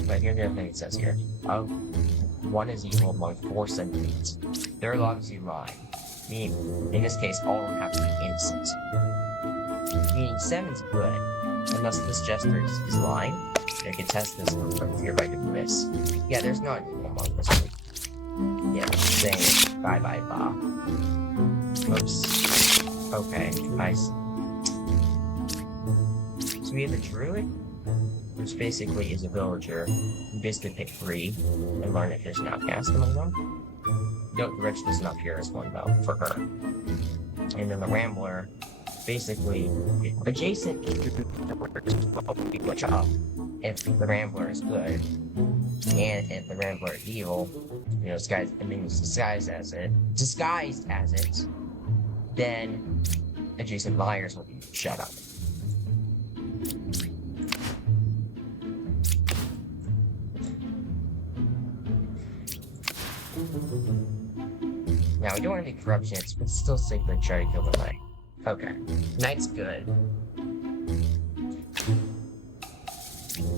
But here's the other thing it says here. 1 is evil among 4 centimeters. They're obviously lying. Meaning, in this case, all of them have to be innocent. Meaning 7's good. Unless this Jester is lying. I can test this from here by doing this. Yeah, there's not even among this one. Yeah, saying bye-bye, ba. Oops. Okay, nice. So we have a Druid, which basically is a villager. You basically pick 3 and learn if there's an outcast among them. Note the wretch doesn't appear as one, though, for her. And then the Rambler, basically, adjacent if the Rambler is good, and if the Rambler is evil, you know, disguised as it, then adjacent liars will be shut up. Now, we don't want to be corruptionists, but still safely try to kill the knight. Okay. Knight's good.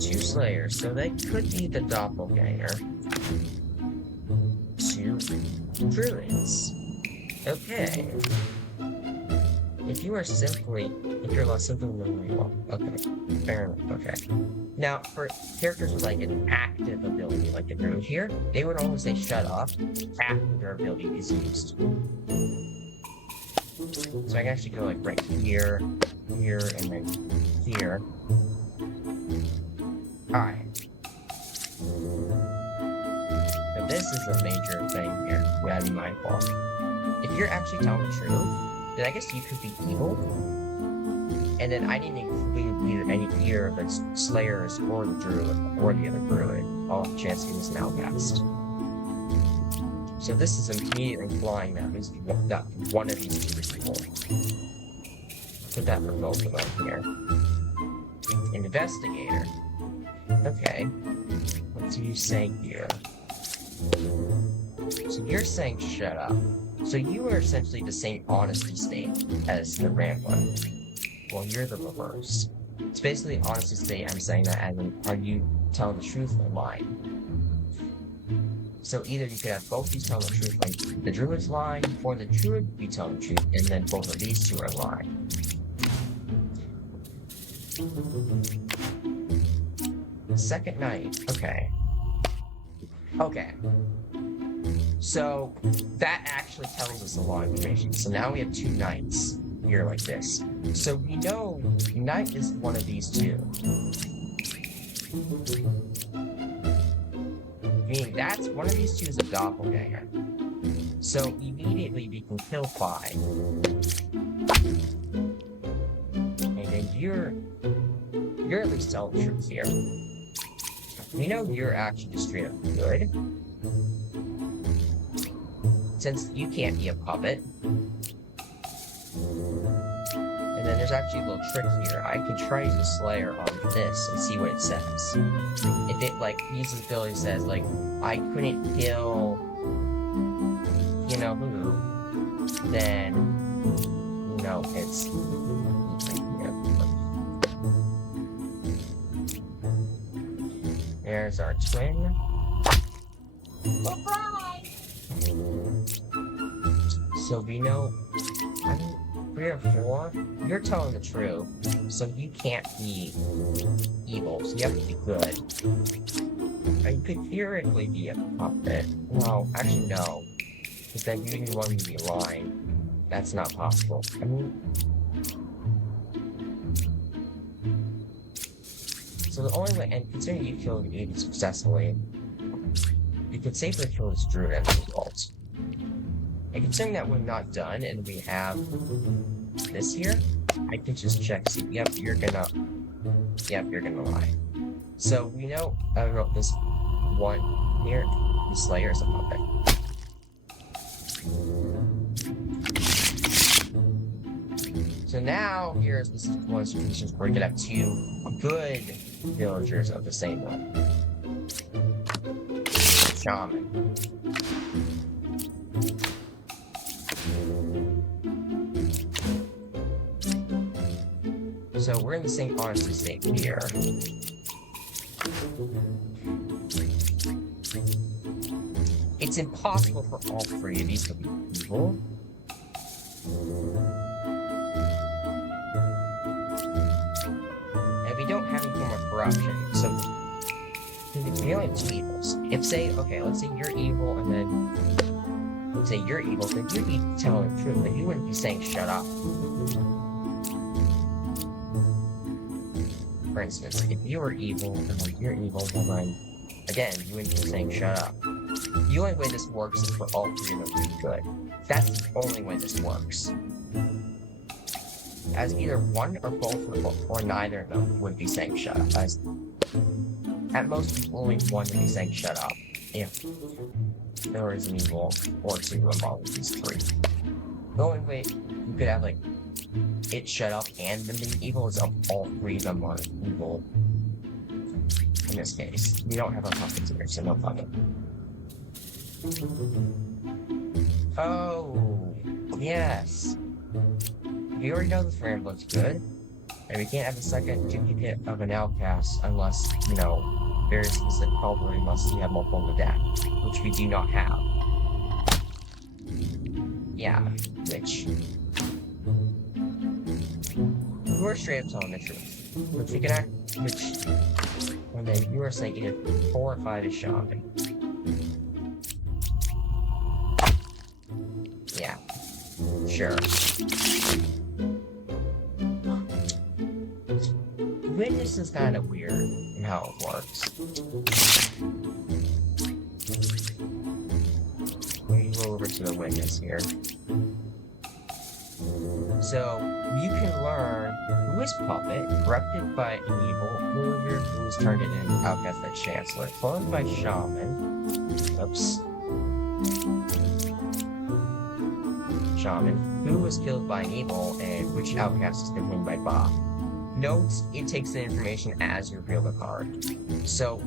2 slayers, so they could be the doppelganger. 2 druids. Okay. If you're simply okay, fair enough, okay. Now, for characters with like an active ability, like the druid here, they would always say shut up after their ability is used. So I can actually go like right here, here, and then here. Alright. Now this is the major thing here, we gotta be mindful. If you're actually telling the truth, then I guess you could be evil. And then I didn't include either of the slayers or the druid or the other druid. All have a chance to use an outcast. So this is immediately implying that one of these two is evil. Put that for both of them here. Investigator. Okay. What do you say here? So you're saying shut up. So you are essentially the same honesty state as the Rambler. Well, you're the reverse. It's basically honesty state. I'm saying that as in, are you telling the truth or lying? So either you could have both these telling the truth, like the druid's lying, or the druid be telling the truth, and then both of these two are lying. Second night. Okay. Okay. So that actually tells us a lot of information. So now we have 2 knights here like this. So we know knight is one of these two. Meaning that's one of these two is a doppelganger. So immediately we can kill 5. And then you're at least telling the truth here. We know you're actually just straight up good. Since you can't be a puppet. And then there's actually a little trick here. I can try to use a Slayer on this and see what it says. If it, like, uses ability says, like, I couldn't kill, you know who, then, you know, it's... There's our twin. Bye-bye! So we know, I mean, 3 or 4, you're telling the truth, so you can't be evil, so you have to be good. And you could theoretically be a puppet. No, actually no, because then you didn't want me to be lying. That's not possible. I mean, so the only way, and considering you killed Aiden successfully, you could safely kill this druid as a result. And considering that we're not done and we have this here, I can just check, see, yep, you're gonna lie. So we know I wrote this one here, the Slayer is a puppet. So now, here's this is one of the situations where we could have 2 good villagers of the same one. Shaman. So we're in the same honesty state here. It's impossible for all 3 of these to be evil. And we don't have any form of corruption, so we only have 2 evils. If say, okay, let's say you're evil, and then let's say you're evil, then you'd be telling the truth, but you wouldn't be saying shut up. For instance, if you were evil, and like you're evil, then again, you wouldn't be saying shut up. The only way this works is for all 3 of them to be good. That's the only way this works. As either one or both or neither of them would be saying shut up. As at most, only one would be saying shut up if there is an evil or 2 among these 3. The only way you could have like it shut up and them being evil is if all 3 of them are evil. In this case, we don't have our puppets here, so no puppet. Oh, yes. We already know the frame looks good, and we can't have a second duplicate of an outcast unless, very specific culprit, unless you have multiple to that, which we do not have. Yeah, which you are straight up telling the truth. Which we can act, and then you are saying either 4 or 5 is shopping. Yeah, sure. Witness is kind of weird in how it works. We go over to the witness here. So, you can learn who is puppet, corrupted by an evil villager who is turned into an outcast by Chancellor, cloned by Shaman. Oops. Shaman, who was killed by an evil, and which outcast has been won by Bob. Notes, it takes the information as you reveal the card. So,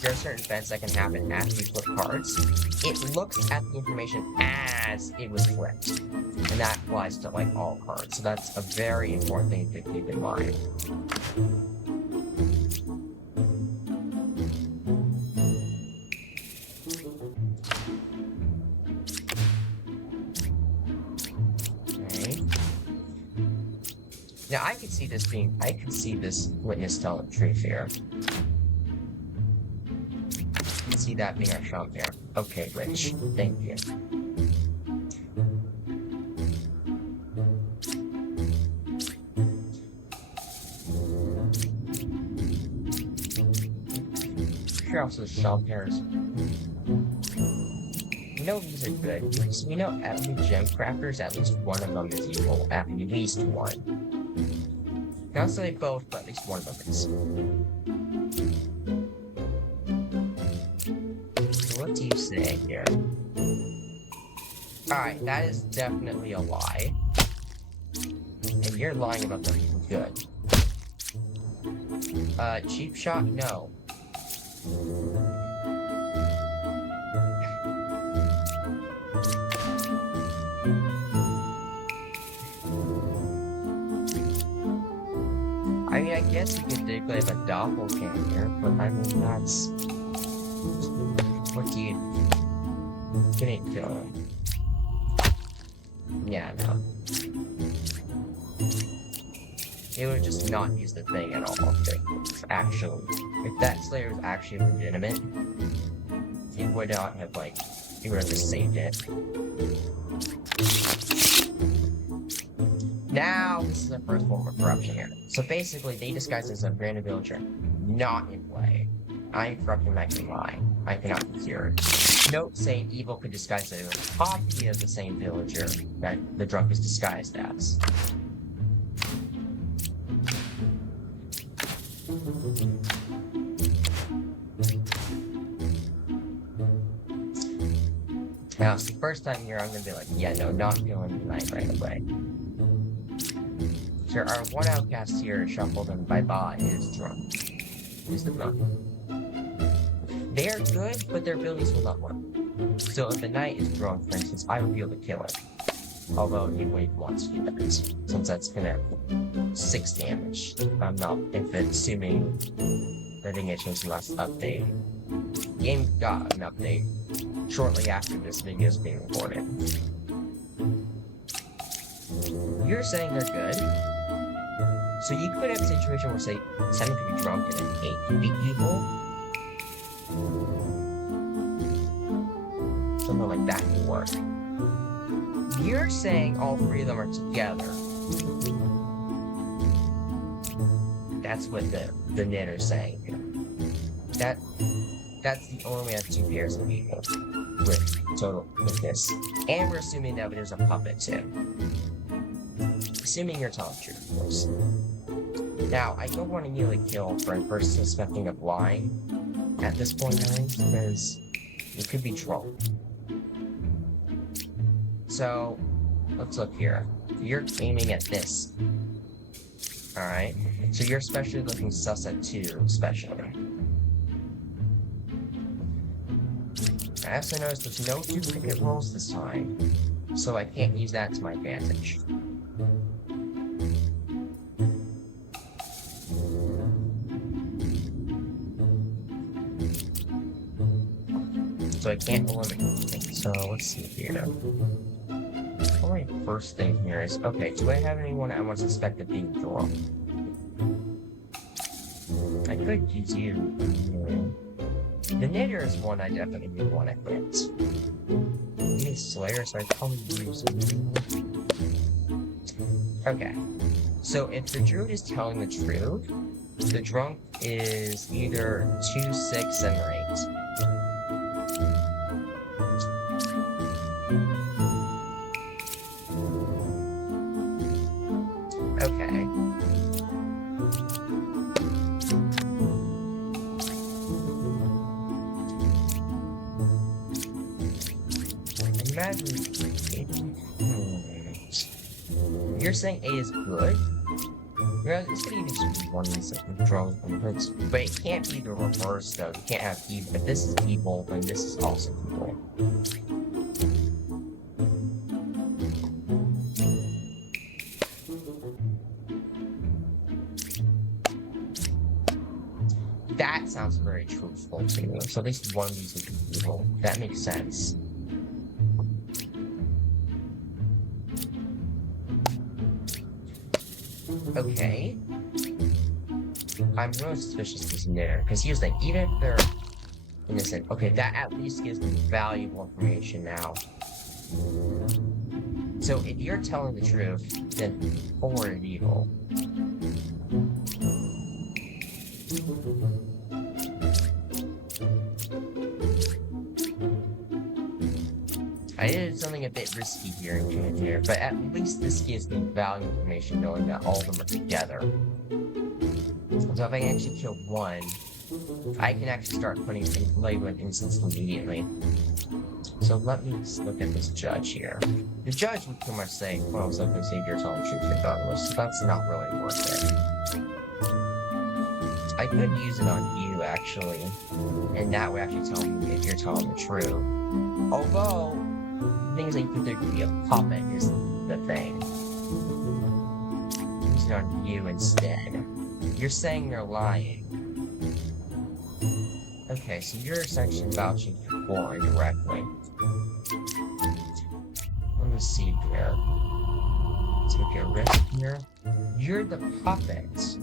there are certain events that can happen after you flip cards. It looks at the information as it was flipped. And that applies to, like, all cards. So that's a very important thing to keep in mind. Okay. Now, I could see this witness telling the truth here. I can see that being our shop here. Okay, Rich. Thank you. Sure, also shop pairs. We know these are good. So we know at least gem crafters, at least one of them is evil. At least one. Not say both, but at least one of them is. So what do you say here? Alright, that is definitely a lie. And you're lying about the good. Cheap shot? No. I mean, I guess you could think of a doppelganger, but I mean, that's... What do you... Couldn't kill him. Yeah, no. It would just not use the thing at all. Actually, if that Slayer was actually legitimate, it would not have, like, it would have just saved it. Now, this is the first form of corruption here. So basically, they disguise as a random villager, not in play. I'm corrupting my lie. I cannot be cured. Note saying evil could disguise as a copy of the same villager that the drunk is disguised as. Now, it's the first time here, I'm gonna be like, yeah, no, not feeling tonight right away. So our one outcast here, shuffled and by is drunk. Who's the drunk? They are good, but their abilities will not work. So if the knight is drunk, for instance, I would be able to kill it. Although he wait once to do that, since that's gonna 6 damage. I'm not, if it's assuming that it changed the last update. The game got an update shortly after this video is being recorded. You're saying they're good. So you could have a situation where, say, 7 could be drunk and then 8 could be evil. Something like that could work. You're saying all 3 of them are together. That's what the knitter's saying. That's the only way I have 2 pairs of evil with this. And we're assuming that there's a puppet too. Assuming you're telling the truth, of course. Now, I don't want to nearly kill for a person suspecting of lying at this point, because it could be troll. So, let's look here. You're aiming at this. Alright? So you're especially looking sus at 2, especially. I also noticed there's no duplicate rolls this time, so I can't use that to my advantage. So I can't eliminate anything. So let's see here. My first thing here is, okay, do I have anyone I want to suspect of being drunk? I could use you. The knitter is one I definitely would want to hit. He's Slayer, so I'd probably use him. Okay. So if the druid is telling the truth, the drunk is either 2, 6, 7, or 8. Okay. Imagine. You're saying A is good? It's gonna even just be one of these controls and hurts. But it can't be the reverse though. You can't have evil. If this is evil, then this is also evil. That sounds very truthful to me. So at least one of these would be evil. That makes sense. Okay. I'm really suspicious of this knitter, because here's the thing, even if they're innocent, okay, that at least gives me valuable information now. So if you're telling the truth, then 4 is evil. I did something a bit risky here, but at least this gives me valuable information knowing that all of them are together. So if I can actually kill one, I can actually start putting labeling instance immediately. So let me look at this judge here. The judge would pretty much say, well, so the savior's on truth regardless, so that's not really worth it. I could use it on you, actually, and that would actually tell me if you're telling the truth. Although, things like there could be a puppet is the thing. Use it on you instead. You're saying they're lying. Okay, so you're essentially vouching for 4 indirectly. Let me see here. Take a risk here. You're the puppet.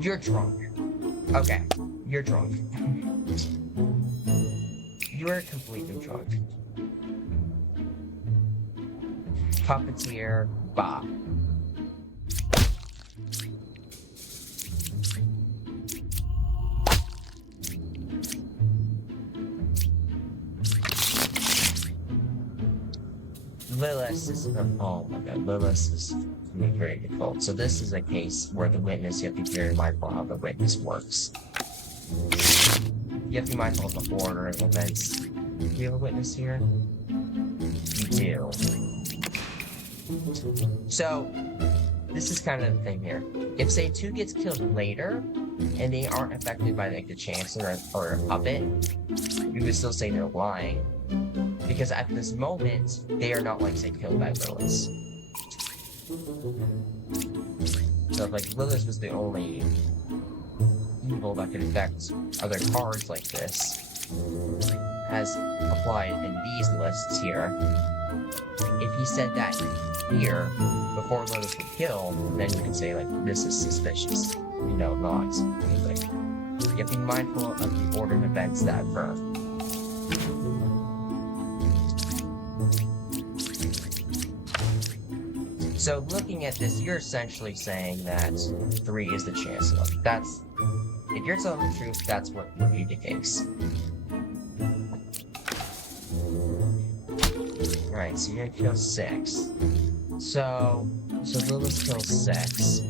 You're drunk. Okay, you're drunk. You're completely drunk. Puppeteer, bah. Lilith is, oh my god, Lilith is very difficult. So this is a case where the witness, you have to be very mindful how the witness works. You have to be mindful of the order of events. Do you have a witness here? You do. So, this is kind of the thing here. If, say, 2 gets killed later, and they aren't affected by, like, the chancellor or a puppet, you would still say they're lying. Because at this moment, they are not, like, say, killed by Lilith. So, like, Lilith was the only evil that could affect other cards like this, as applied in these lists here. If he said that here, before Lilith would kill, then you can say, like, this is suspicious. You know, not. Like, you have to be mindful of the order of events that occur. So looking at this, you're essentially saying that 3 is the chancellor. That's, if you're telling the truth, that's what would be the case. Right, so you're gonna kill 6. So Lilith kills 6.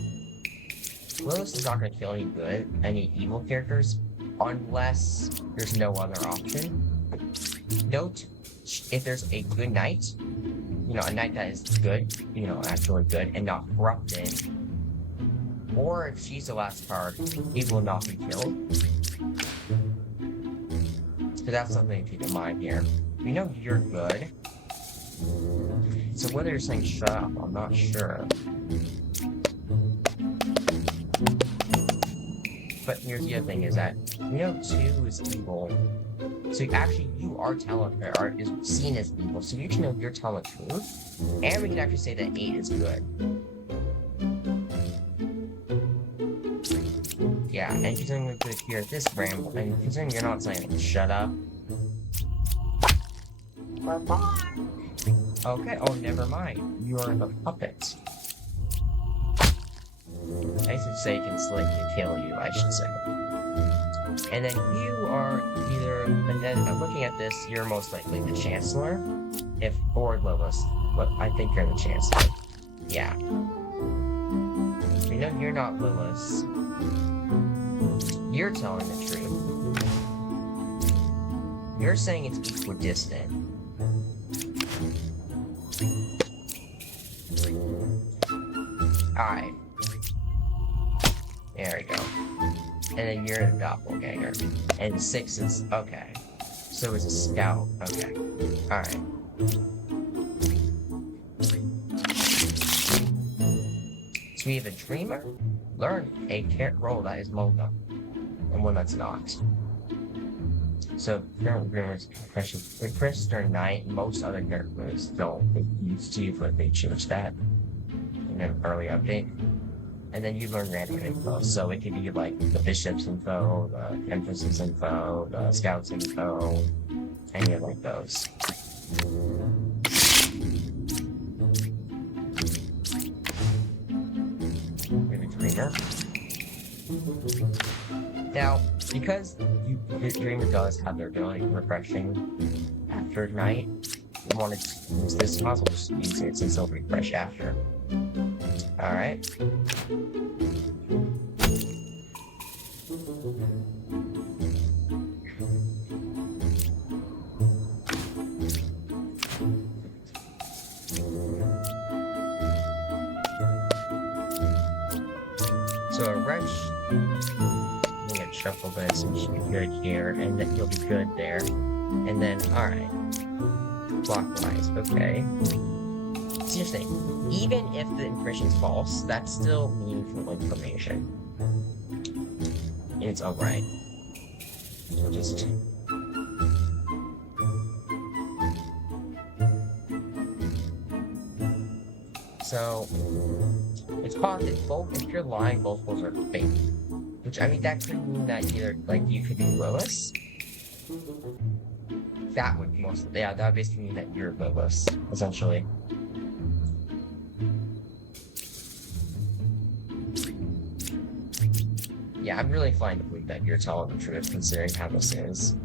Lilith is not gonna kill any evil characters, unless there's no other option. Note, if there's a good knight, you know, a knight that is good, you know, actually good, and not corrupted, or if she's the last card, he will not be killed. So that's something to keep in mind here. We know you're good. So whether you're saying shut up, I'm not sure. But here's the other thing is that we know 2 is evil. So actually you are is seen as evil. So you can know you're telling the truth. And we can actually say that 8 is good. Yeah, and considering we could hear this ramble, and considering you're not saying shut up. Bye-bye. Okay, oh never mind. You are the puppet. I should say can kill you, I should say. And then you are either, and then I'm looking at this, you're most likely the Chancellor, or Lilith, but I think you're the Chancellor. Yeah. We know you're not Lilith. You're telling the truth. You're saying it's equidistant. Alright. There we go. And then you're a doppelganger. And 6 is... okay. So it's a scout. Okay. Alright. So we have a dreamer. Learn a role that is Moga. And one that's not. So current dreamers Chris during night, most other characters don't. They used to, but they changed that in an early update. And then you learn random info. So it could be like the bishop's info, the empress's info, the scout's info, any of like those. Maybe dreamer. Now, because the dreamer does have their ability refreshing after night, you want to use this puzzle just to use it since it'll refresh after. Alright. So a wrench, you get shuffle this and you should be good here, and then you'll be good there. And then, alright. Clockwise, okay. So you're saying, even if the impression's false, that's still meaningful information. It's alright. So just... So, it's possible both, if you're lying, both those are fake. Which, I mean, that could mean that either, like, you could be Lilith. That would mostly, yeah, that would basically mean that you're Lilith, essentially. Yeah, I'm really inclined to believe that you're telling the truth, considering how this is.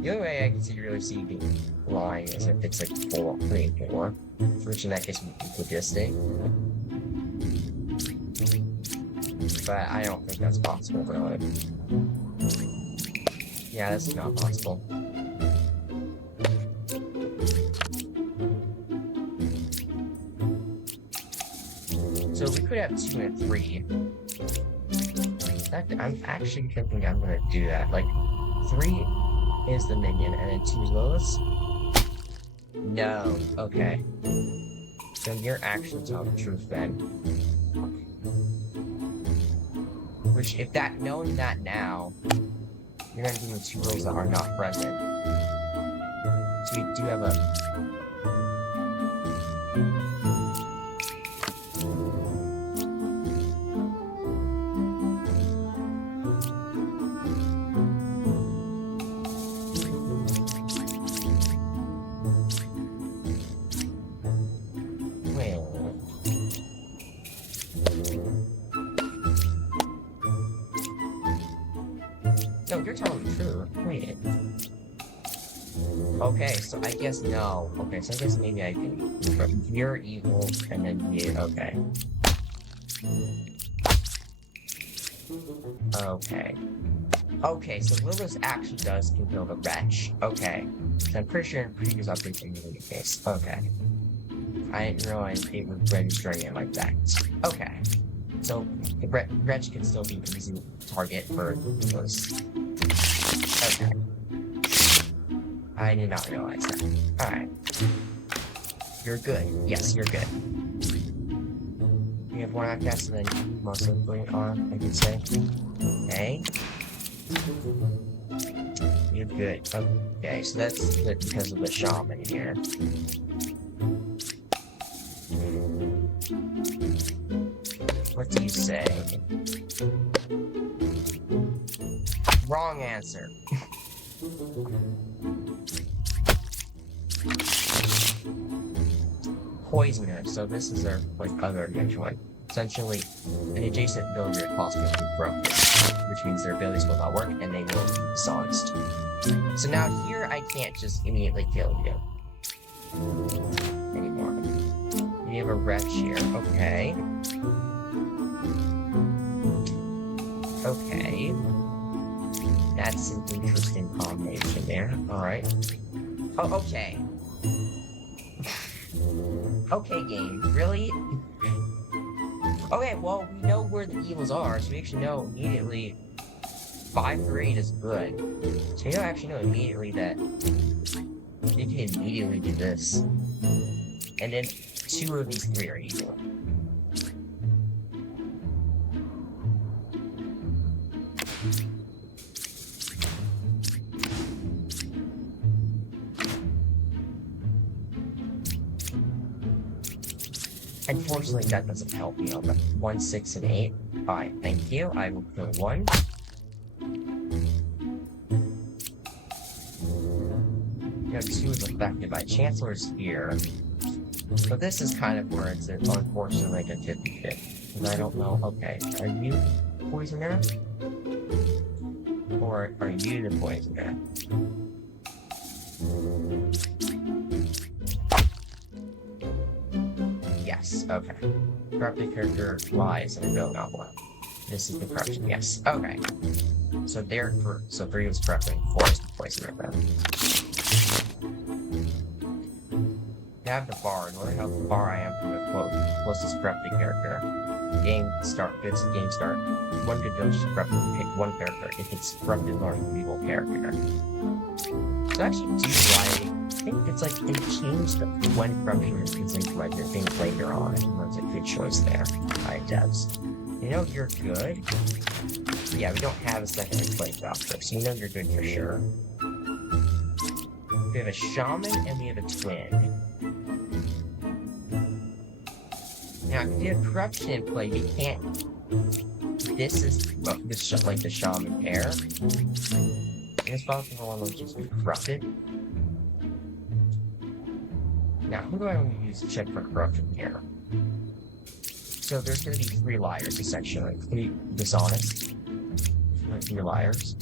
The only way I can really see you being lying is if it's like 4, 3, and 4, which in that case would be equidistant. But I don't think that's possible, really. Yeah, that's not possible. So we could have 2 and 3. I'm actually thinking I'm gonna do that. Like, 3 is the minion, and then 2 is Lilith? No. Okay. So you're actually telling the truth then. Which, if that, knowing that now, you're not giving 2 roles that are not present. So you do have a... No, you're telling the truth. Wait. Okay, so I guess no. Okay, so I guess maybe I can... You're evil, and then you... Okay. Okay. Okay, so Lilith actually does kill the wretch. Okay. So I'm pretty sure in previous updates in the case. Okay. I didn't realize it was registering it like that. Okay. So the wretch can still be an easy target for those. Okay. I did not realize that. Alright. You're good. Yes, you're good. You have one outcast and then most likely on, I could say. Okay. You're good. Okay, so that's good because of the shaman here. What do you say? Wrong answer. Poisoner, so this is our other adventure one. Essentially, an adjacent villager cost will be broken, which means their abilities will not work and they will be dishonest. So now here I can't just immediately kill you anymore. You have a wretch here. Okay. Okay. That's an interesting combination there. Alright. Oh, okay. Okay, game. Really? Okay, well, we know where the evils are, so we actually know immediately 5 through 8 is good. So you don't actually know immediately that you can immediately do this. And then 2 of these 3 are evil. Unfortunately, that doesn't help me on the 1, 6, and 8. Alright, thank you. I will kill 1. You know, 2 is affected by Chancellor's here. So this is kind of where it's unfortunately like a 50-50. And I don't know, okay, are you poisoner? Or are you the poisoner? Yes, okay. Corrupted character lies in a real novel. This is the corruption, yes. Okay. So so 3 was corrupting, 4 is the poisoner then. Now I have the bar. In order to help the bar, I am from the closest corrupted character. Game start. Game start. One good village is corrupted. Pick 1 character. If it's corrupted, learn an evil character. So I actually do like. I think it's like they changed when corruption is considered like your thing later on. I think that's a good choice there. Alright, devs. You know you're good. Yeah, we don't have a secondary play doctor, so you know you're good for sure. We have a shaman and we have a twin. Now, if you have corruption in play, we can't. This is like the shaman pair. It's possible for one of them just be corrupted. Now, who do I want to use to check for corruption here? So there's going to be 3 liars, essentially. 3 dishonest. 3 liars.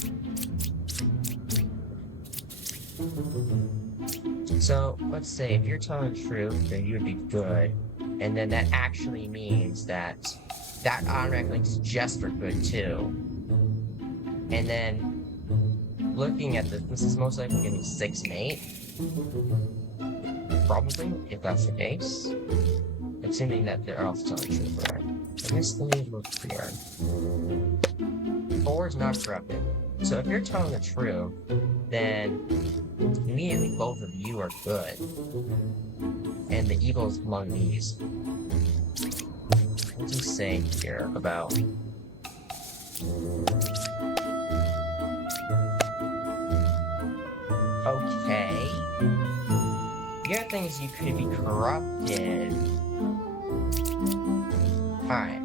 So, let's say, if you're telling the truth, then you would be good. And then that actually means that automatically is just for good, too. And then, looking at this is most likely going to be 6 and 8. Probably, if that's the case. Assuming that they're also telling the truth, right? And this thing looks clear. 4 is not corrupted. So if you're telling the truth, then immediately both of you are good. And the evil is among these. What do you say here about... Okay. The other thing is you could be corrupted. Alright.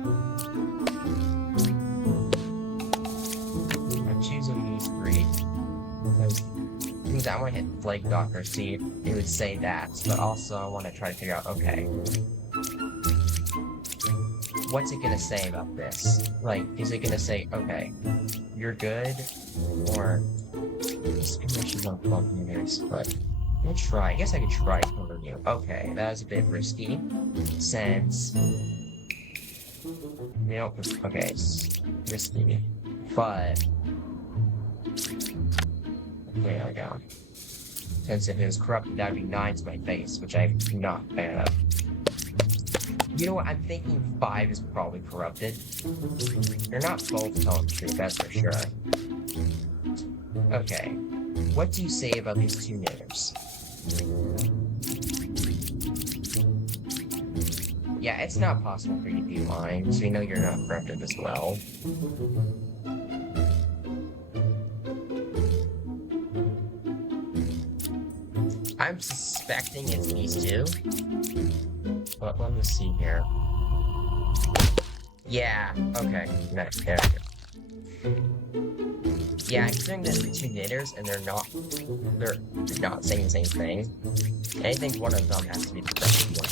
I'm choosing these 3. Because I want to hit Flake Docker, see if it would say that. But also I want to try to figure out, okay. What's it gonna say about this? Like, is it gonna say, okay, you're good? Or... This information's on club meters, but... I'm gonna try. I guess I could try killing you. Okay, that was a bit risky. Since... You know, okay, it's risky. But... There we go. Since if it was corrupted, that would be 9 to my face, which I'm not a fan of. You know what? I'm thinking 5 is probably corrupted. They're not both telling the truth, that's for sure. Okay. What do you say about these two names? Yeah, it's not possible for you to be lying, so you know you're not corrupted as well. I'm suspecting it's these two. But let me see here. Yeah, okay. Nice. There we go. Yeah, considering there's the two knitters and they're not saying the same thing. I think one of them has to be the correct one.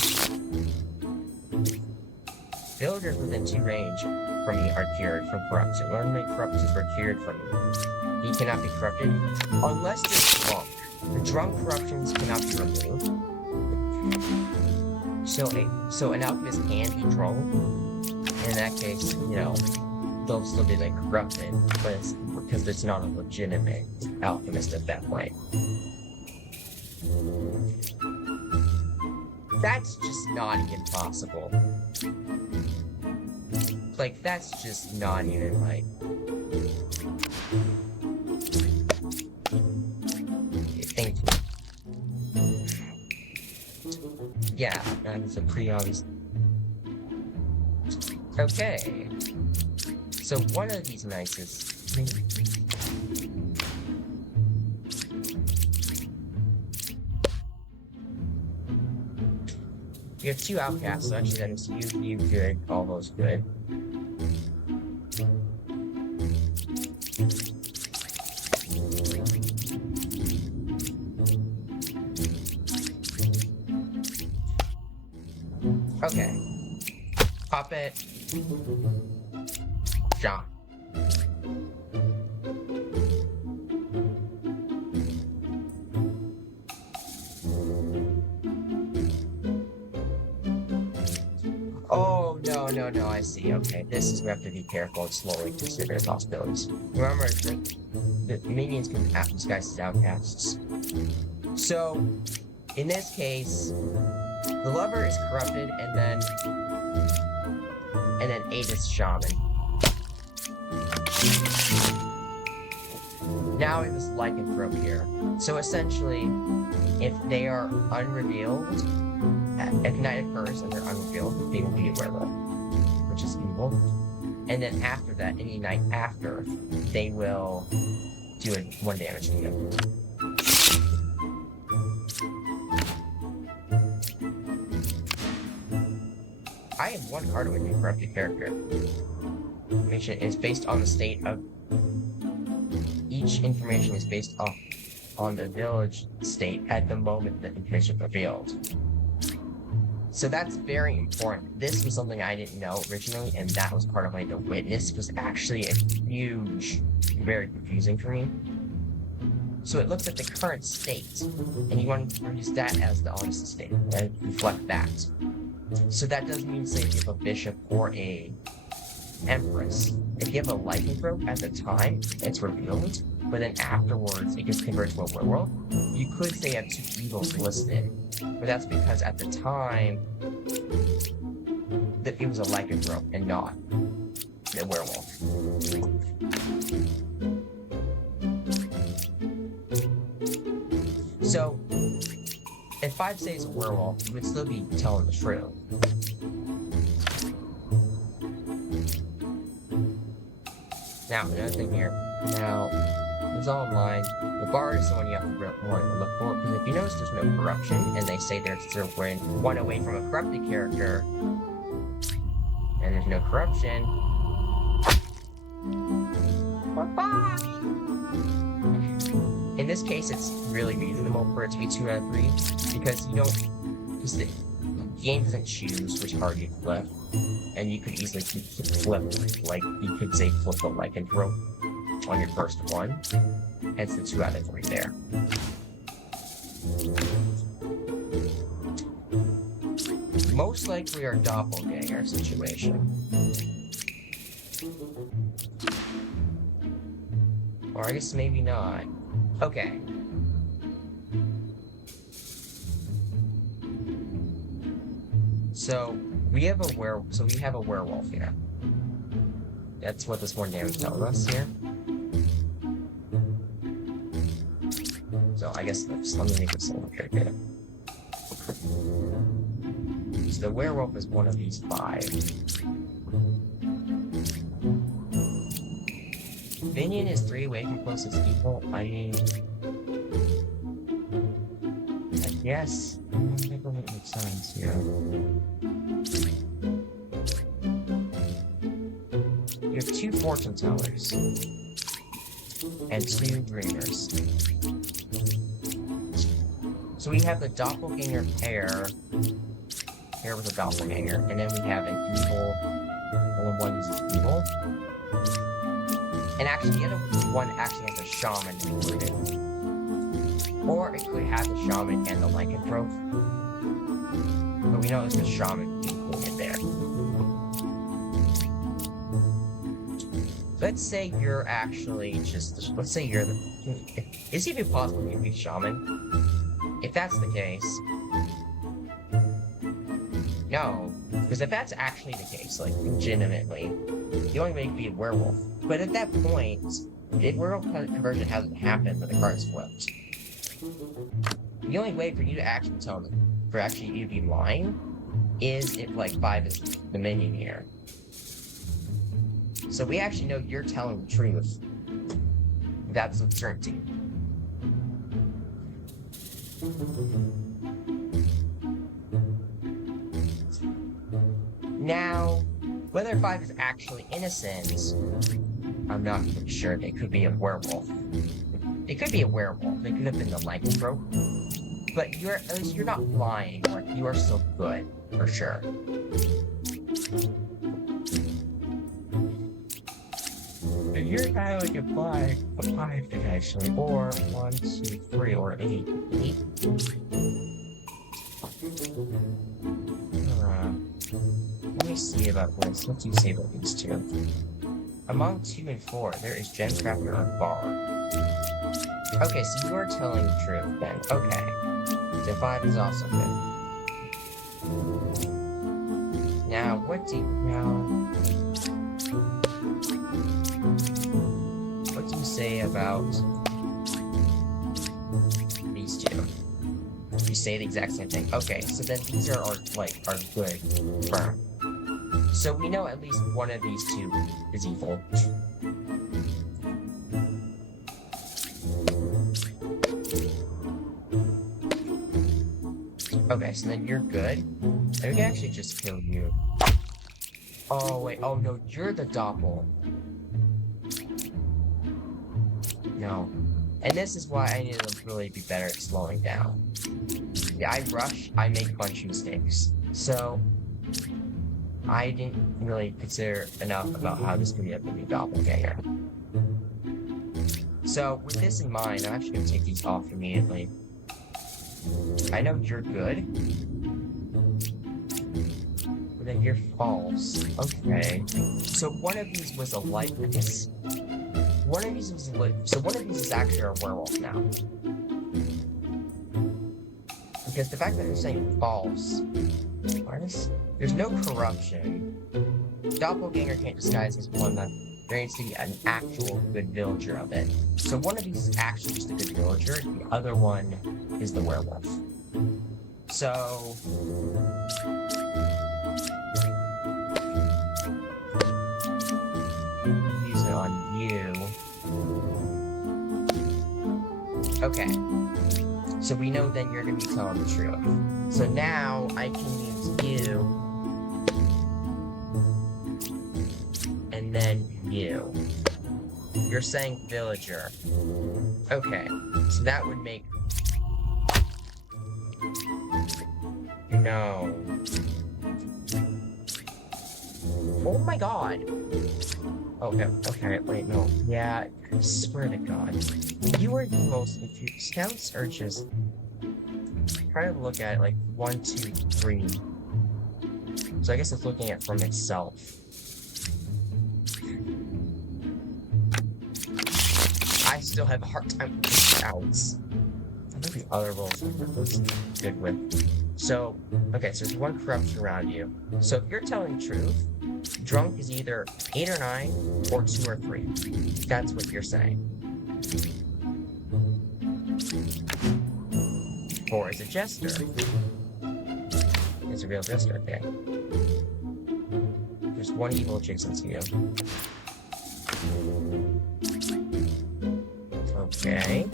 Villagers within 2 range from me are cured from corruption. Learn many corruptions were cured from me. He cannot be corrupted unless they're drunk. The drunk corruptions cannot be removed. So an alchemist can be drunk. In that case, you know, they'll still be like corrupted, but it's because it's not a legitimate alchemist at that point. That's just not even possible. Like, that's just not even like. Thank you. Yeah, that's a pretty obvious. Okay. So one of these knights is. You have 2 outcasts, so actually that is you good, all those good. Okay. Puppet. John. Oh, no, I see. Okay, this is, we have to be careful and slowly consider possibilities. Remember, the minions can act disguised as outcasts. So, in this case, the lover is corrupted, and then Ada's shaman. Now it was lycanthrope here. So essentially, if they are unrevealed, if night occurs and they're unrevealed, they will be a werewolf, which is evil. And then after that, any night after, they will do 1 damage to you. I have 1 card with a corrupted character. Information is based on the state of each information is based on the village state at the moment that information is revealed. So that's very important. This was something I didn't know originally, and that was part of the witness was actually a huge, very confusing for me. So it looks at the current state, and you want to use that as the honest state and reflect that. So that doesn't mean, say, if you have a bishop or a empress. If you have a lycanthrope at the time, it's revealed, but then afterwards it gets converted to a werewolf. You could say you have 2 evils listed, but that's because at the time that it was a lycanthrope and not a werewolf. So, if 5 says a werewolf, you would still be telling the truth. Now, another thing here. Now, it's all in line. The bard is the one you have to more to look for, because if you notice there's no corruption, and they say they're 1 away from a corrupted character, and there's no corruption. In this case, it's really reasonable for it to be 2 out of 3, because you don't, because the game doesn't choose which card you flip, and you could easily flip, like, you could say flip the lycanthrope on your first one, hence the 2 out of 3 there. Most likely our doppelganger situation. Or I guess maybe not. Okay. So, We have a werewolf here. That's what this one damage tells us here. So I guess just let me make this a little bit. So the werewolf is one of these 5. Minion is 3 away from closest evil. I guess that doesn't make sense here. You have 2 fortune tellers and 2 dreamers. So we have the doppelganger pair with a doppelganger, and then we have an evil. Only one is evil. And actually, the other one actually has a shaman included. Or it could have the shaman and the lycanthrope. But we know there's the shaman included there. Let's say you're actually just. Let's say you're the. Is it even possible you be shaman? If that's the case. No. Because if that's actually the case, like, legitimately, the only way to be a werewolf. But at that point, if werewolf conversion hasn't happened, but the card's flipped. The only way for you to actually tell them, for actually you to be lying, is if, like, 5 is the minion here. So we actually know you're telling the truth. That's with certainty. Now, whether 5 is actually innocent, I'm not really sure. They could be a werewolf. It could be a werewolf. They could have been the lycanthrope. But at least you're not lying, or you are still good, for sure. And you're kind of like a 5 thing actually, or 1, 2, 3, or 8. Let me see about this. What do you say about these 2? Among 2 and 4, there is Gencrafter or Bard. Okay, so you are telling the truth then. Okay. So 5 is also good. Now, what do you say about these 2? You say the exact same thing. Okay, so then these are good, firm. So we know at least one of these 2 is evil. Okay, so then you're good. And we can actually just kill you. Oh, wait. Oh, no, you're the doppel. No. And this is why I need to really be better at slowing down. Yeah, I rush, I make a bunch of mistakes. So, I didn't really consider enough about how this could be a new doppelganger. So, with this in mind, I'm actually going to take these off immediately. I know you're good. But then you're false. Okay. So one of these was a likeness. One of these is actually a werewolf now. Because the fact that they're saying false, there's no corruption. Doppelganger can't disguise as one that there needs to be an actual good villager of it. So one of these is actually just a good villager, the other one is the werewolf. So use it on you. Okay. So we know then you're gonna be telling the truth. So now I can use you. And then you. You're saying villager. Okay. So that would make... No. Oh my god. Okay, wait, no. Yeah, I swear to god. You are the most confused. Scouts are just... Try to look at it like 1, 2, 3. So I guess it's looking at it from itself. I still have a hard time with the scouts. I know the other roles I'm good with. So, okay, so there's one corruption around you. So if you're telling the truth, drunk is either 8 or 9, or 2 or 3. That's what you're saying. 4 is a jester. It's a real jester, okay. There's one evil adjacent to you. Okay.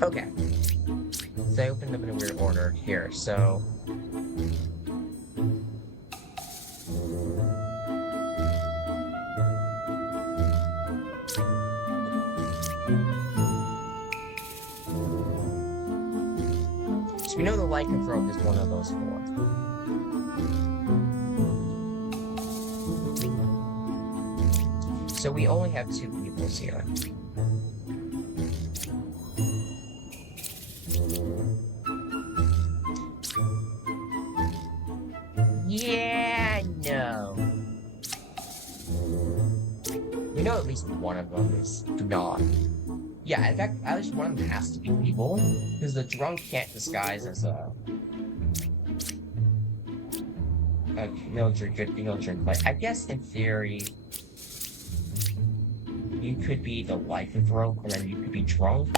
Okay. So I opened them in a weird order here, so... So we know the lycanthrope is one of those 4. So we only have 2 evils here. Yeah, no. We know at least one of them is not. Yeah, in fact, at least one of them has to be evil, because the drunk can't disguise as a good villager. But I guess in theory, you could be the lycanthrope, and then you could be drunk.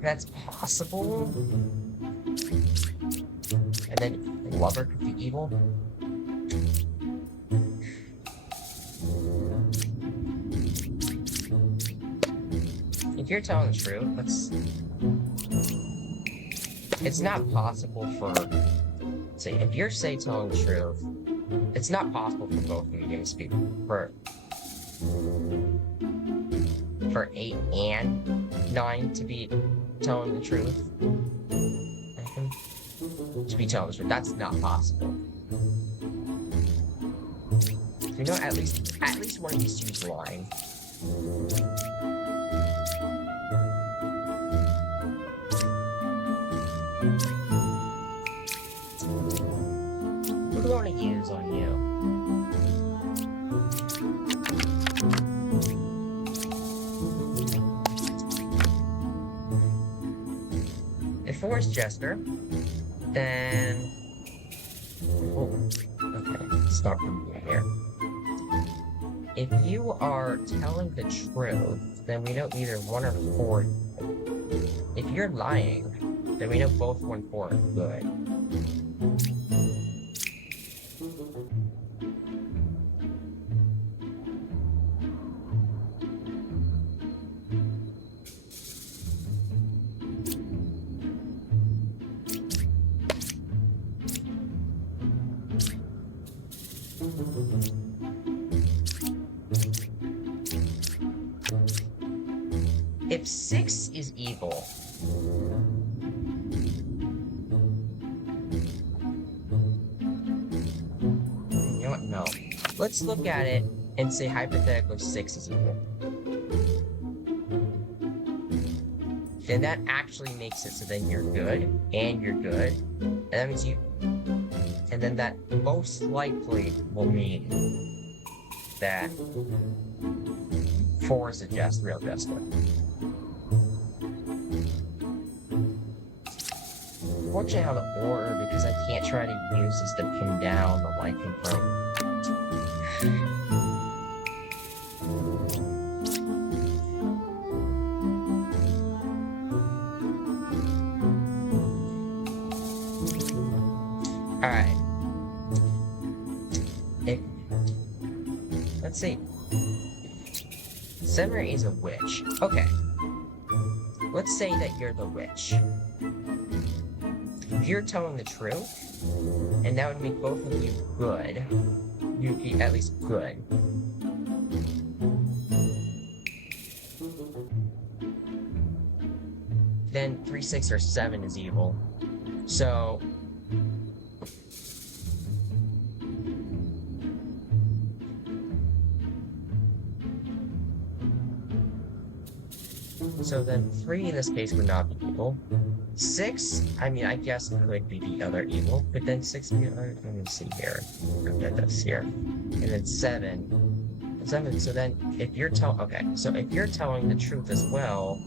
That's possible. And then the lover could be evil. If you're telling the truth, it's not possible for, say, if you're telling the truth, it's not possible for both mediums to be, for 8 and 9 to be telling the truth. To be telling the truth, that's not possible. You know, at least one of these two is lying. What do I want to use on you? If 4 is Jester, then... Oh, okay, start from here. If you are telling the truth, then we know either 1 or 4. If you're lying, then we know both 1 and 4 are good. If 6 is evil, you know what? No. Let's look at it and say hypothetically 6 is evil. Then that actually makes it so then you're good, and you're good, and that means you... And then that most likely will mean that 4 is a real jester. Unfortunately, out of order because I can't try to use this to pin down the lycanthrope. Alright. Let's see. Summer is a witch. Okay. Let's say that you're the witch. If you're telling the truth, and that would make both of you good, you'd be at least good. Then 3, 6, or 7 is evil. So... So then 3 in this case would not be evil. 6, I mean, I guess could be the other evil, but then 6, let me see here. I'll get this here. And then 7, 7, so then if you're okay, so if you're telling the truth as well,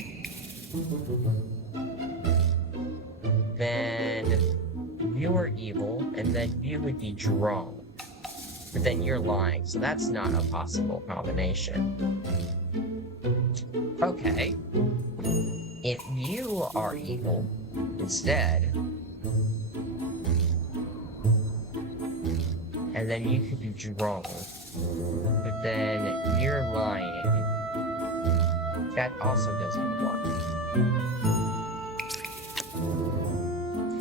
then you're evil, and then you would be drunk. But then you're lying, so that's not a possible combination. Okay. If you are evil instead, and then you could be drunk, but then you're lying, that also doesn't work.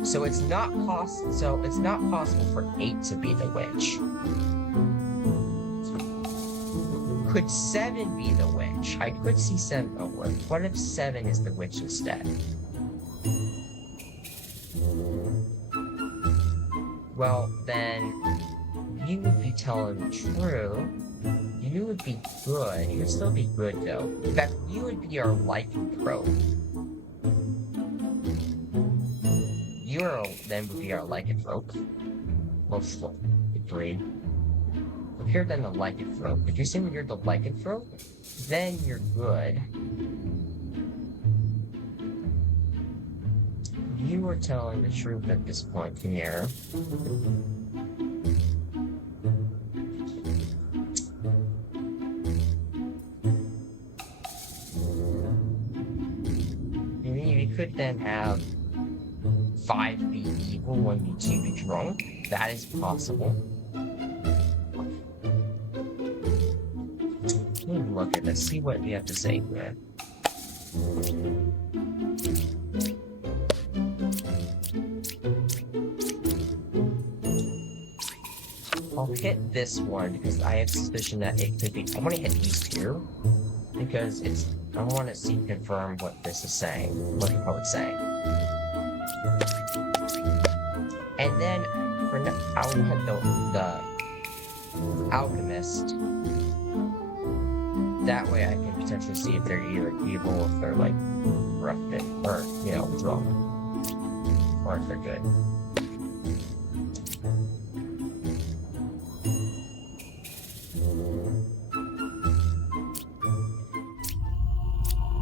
So it's not possible for 8 to be the witch. Could 7 be the witch? I could see 7. Oh, what if 7 is the witch instead? Well, then you would be telling the truth. You would be good. You would still be good, though. In fact, you would be our lycanthrope. Then would be our lycanthrope. Most agreed. But here then the lycanthrope. If you say you're the lycanthrope, then you're good. You are telling the truth at this point, Pierre. You could then have 5 be evil, 1 be 2 be drunk. That is possible. Let me look at this, see what we have to say here. I'll hit this one because I have suspicion that it could be. I want to hit these 2 because I want to see confirm what this is saying, what the poet's saying. And then for now, I will hit the alchemist. That way I can potentially see if they're either evil, if they're like rough, or drunk, or if they're good.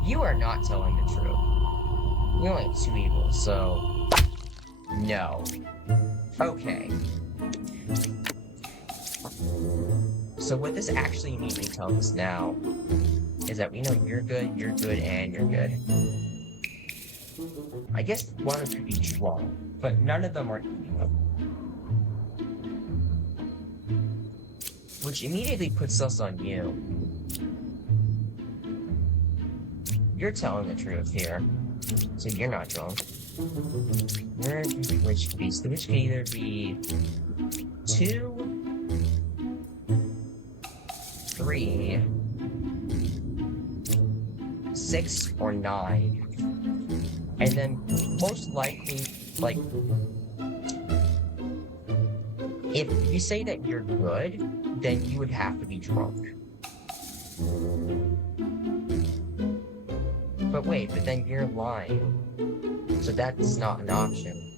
You are not telling the truth. You only have 2 evil, so no. Okay. So what this actually means to tell us now is that we know you're good, and you're good. I guess one of them could be drunk, but none of them are evil. Which immediately puts us on you. You're telling the truth here, so you're not drunk. Where the witch could be? So the witch could either be 2, 3, 6, or 9. And then most likely, like, if you say that you're good, then you would have to be drunk. But wait, but then you're lying. So that's not an option.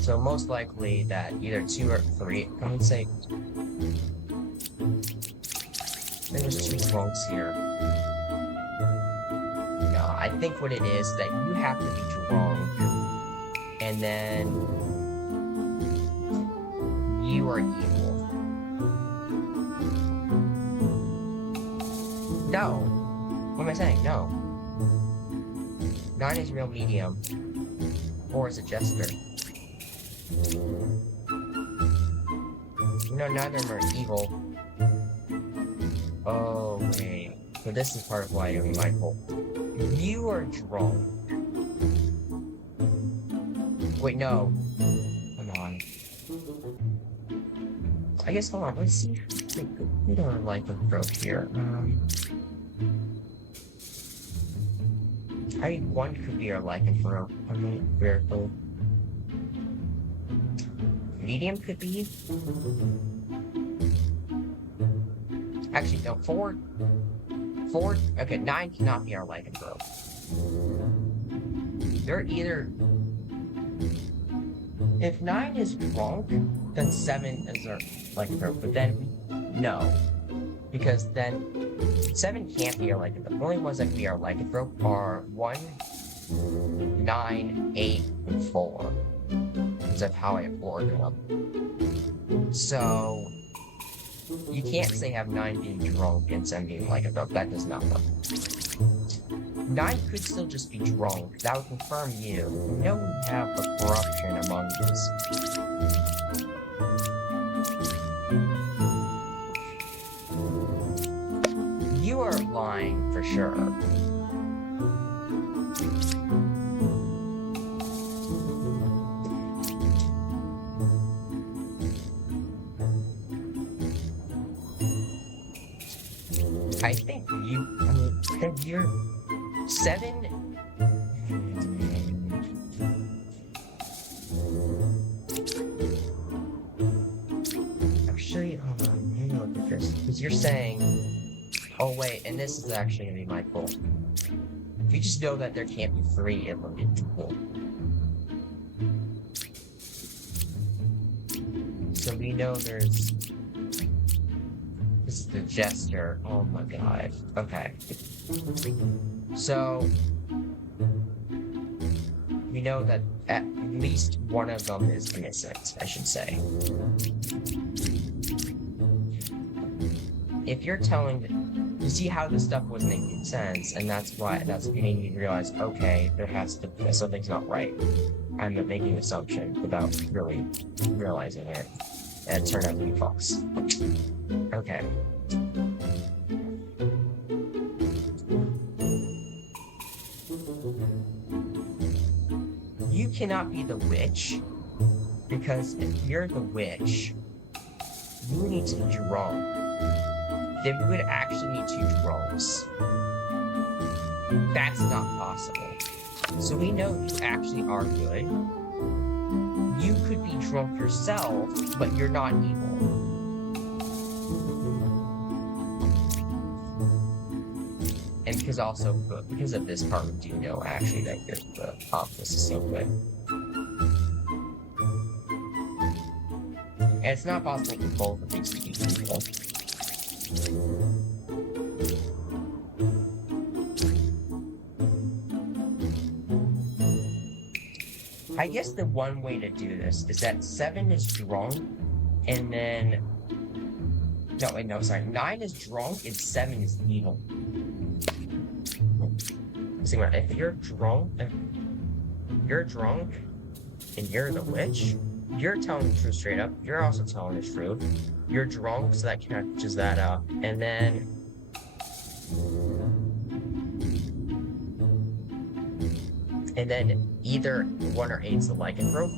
So most likely that either 2 or 3, I would say. There's 2 drunks here. No, I think what it is that you have to be drunk, and then you are evil. No. What am I saying? No. 9 is real medium. 4 is a jester. No, neither of them are evil. Oh, wait. So this is part of why you're Michael. You are drunk. Wait, no. Come on. I guess, hold on, let's see. We don't like the throat here. I mean, 1 could be our lycanthrope. I mean, very cool. Medium could be. Actually, no, 4. Okay, 9 cannot be our lycanthrope. They're either. If 9 is drunk, then 7 is our lycanthrope. But then No. Because then 7 can't be a lycanthrope. The only ones that can be our lycanthrope are 1, 9, 8, and 4. Because of how I ordered them. So you can't say have 9 being drunk and 7 being lycanthrope. That does not work. 9 could still just be drunk. That would confirm you. We know we have a corruption among these. You are lying for sure. I think you're 7. Actually, hold on, let me look at this. Because you're saying, oh wait, and this is actually gonna be my fault. We just know that there can't be 3 implemented people. So we know there's. This is the Jester. Oh my god. Okay. So we know that at least one of them is innocent, I should say. If you're telling, you see how this stuff was making sense, and that's making me realize, okay, something's not right. I'm making an assumption without really realizing it, and it turned out to be false. Okay. You cannot be the witch, because if you're the witch, you need to be drunk. Then we would actually need 2 drunks. That's not possible. So we know you actually are good. You could be drunk yourself, but you're not evil. And because of this part, we do know actually that the office is so good. And it's not possible for both of these to be people. I guess the one way to do this is that 7 is drunk, and then... No, sorry. 9 is drunk, and 7 is evil. See, if you're drunk, and you're the witch, you're telling the truth straight up. You're also telling the truth. You're drunk, so that catches that up. And then... either 1 or 8's the lycanthrope.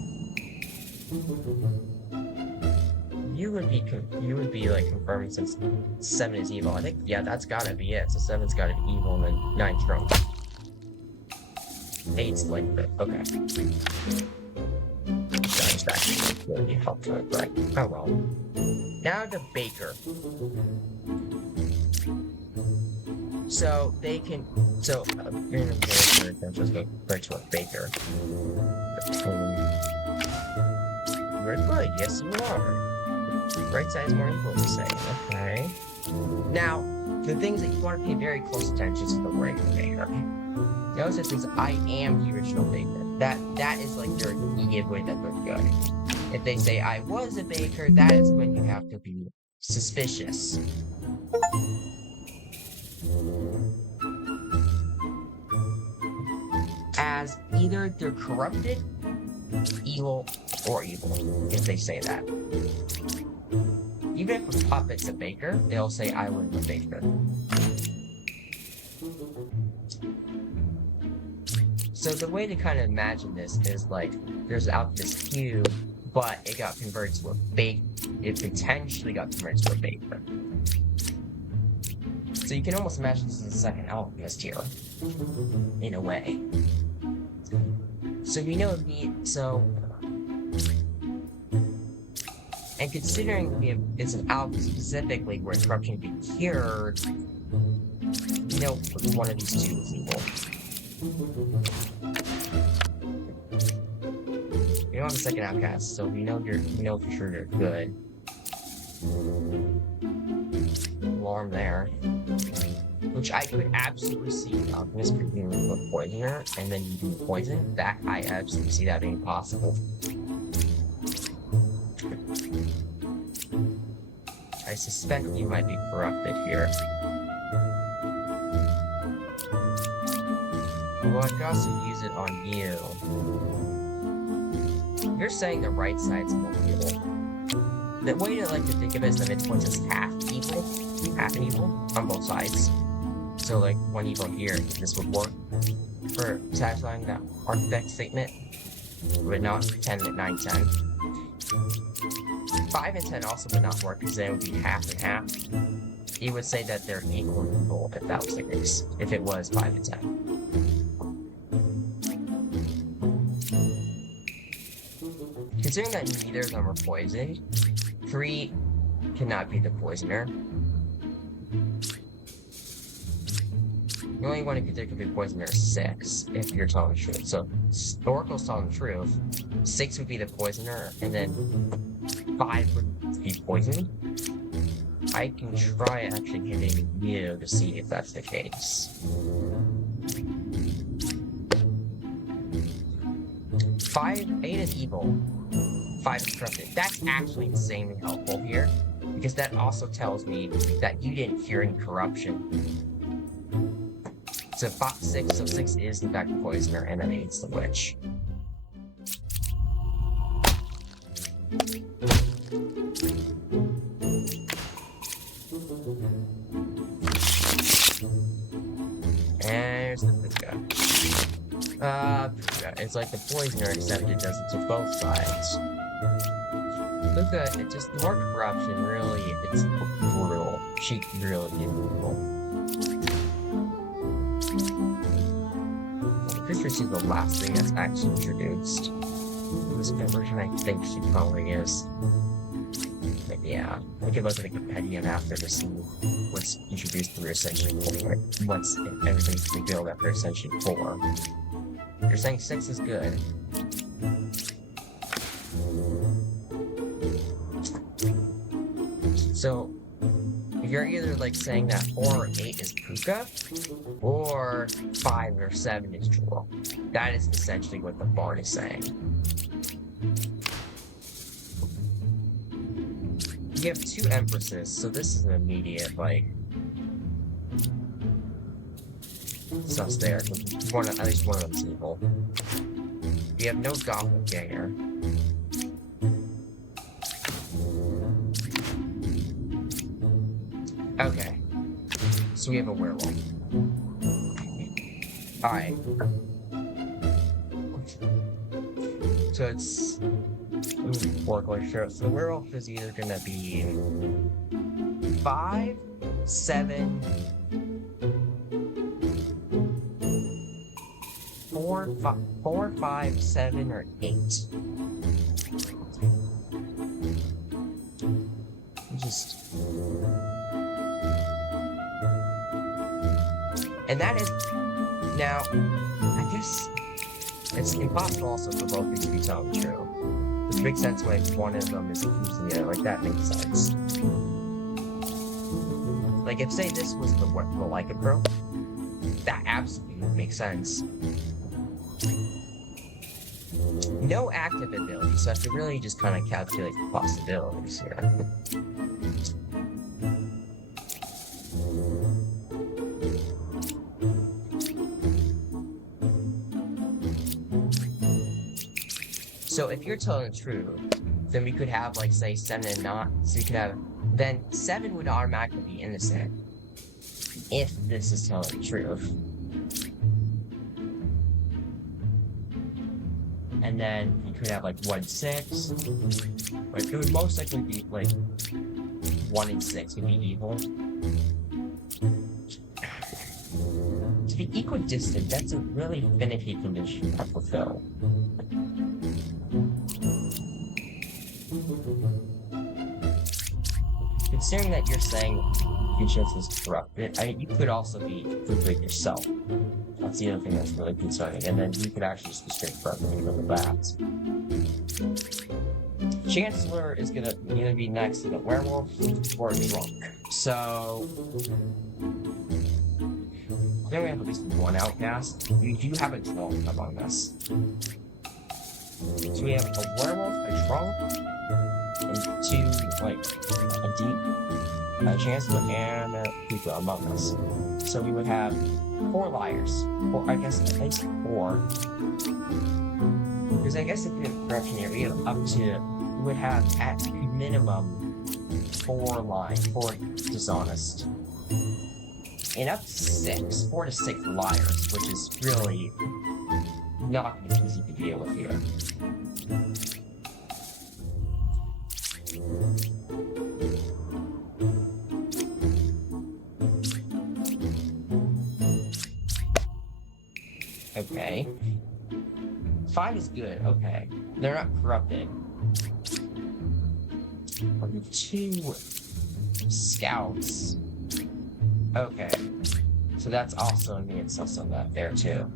You would be like confirming since 7 is evil. I think, yeah, that's gotta be it. So 7's gotta be evil, and then 9's drunk. 8's lycanthrope. Okay. That's actually really helpful, right? Oh well. Now the baker. So they can. So you're in a very good. Let's go right to a baker. Very good. Yes, you are. Right side is more equal to say. Okay. Now, the things that you want to pay very close attention to the regular baker. Notice it says, I am the original baker. That is like your immediate way that they're good. If they say, I was a baker, that is when you have to be suspicious. As either they're corrupted, evil, or evil, if they say that. Even if a puppet's a baker, they'll say, I was a baker. So the way to kind of imagine this is like, there's alchemist cube, but it got converted to a bake. It potentially got converted to a baker. So you can almost imagine this is a second alchemist here, in a way. So we know and considering it's an alchemist specifically where corruption can be cured, you know one of these 2 is evil. You don't have a second outcast, so we know for sure you're good. farm there. Which I could absolutely see Alchemist being a poisoner, and then you do poison. That, I absolutely see that being possible. I suspect you might be corrupted here. Well, I could also use it on you. You're saying the right side's more evil. The way I like to think of it is the midpoint is half evil, half an evil on both sides. So, like, one evil here, this would work for satisfying that architect statement. Would not 10 at 9, 10. 5 and 10 also would not work because then it would be half and half. You would say that they're equal and equal if that was the case, if it was 5 and 10. Considering that neither of them are poisoned, 3 cannot be the poisoner. The only one who could be poisoner is 6, if you're telling the truth. So, Oracle's telling the truth. 6 would be the poisoner, and then 5 would be poisoned. I can try actually hitting you to see if that's the case. 8 is evil. 5 is corrupted. That's actually insanely helpful here, because that also tells me that you didn't hear any corruption. So 6, so 6 is in fact the poisoner, and then 8's the witch. And there's the Puka. Puka. It's like the poisoner, except it does it to both sides. Puka, it just, the more corruption, really, it's brutal. She really is brutal. I'm pretty sure she's the last thing that's actually introduced. This version, I think she probably is. But yeah, we can look at the compendium after to see what's introduced through Ascension 4. What's everything's revealed after Ascension 4. You're saying 6 is good. So, you're either like saying that 4 or 8 is Puka, or 5 or 7 is Jewel. That is essentially what the bard is saying. You have 2 Empresses, so this is an immediate, like, sus there. At least one of them's evil. You have no Doppelganger. Okay. So we have a werewolf. Alright. So it's... sure. So the werewolf is either gonna be 5, 7, 4, 5, 7, or 8. Just... And that is... Now, I guess... It's impossible also for both these to be telling the truth. Which makes sense when one of them is accusing the other. Like, that makes sense. Like, if, say, this was the Leica Pro, that absolutely would make sense. No active ability, so I have to really just kind of calculate the possibilities here. So if you're telling the truth, then we could have, like, say, 7 and not. So you could have, then 7 would automatically be innocent if this is telling the truth. And then you could have, like, 1, 6. Like, it would most likely be, like, 1 and 6 would be evil. To be equidistant, that's a really finicky condition to fulfill. Considering that you're saying Futurist is corrupted, you could also be complete yourself. That's the other thing that's really concerning. And then you could actually just be straight corrupted and go to that. Chancellor is gonna either be next to the werewolf or the drunk. So then we have at least one outcast. We do have a drunk among us. So we have a werewolf, a drunk, and two, like, a deep chancellor and a people among us. So we would have 4 liars. Or I guess at least 4. Because I guess if we have corruption here, we have up to, we would have at minimum 4 lying, 4 dishonest. And up to 6, 4 to 6 liars, which is really not going to be easy to deal with here. Okay. 5 is good, okay. They're not corrupted. 2 scouts. Okay. So that's also me and stuff on that there too.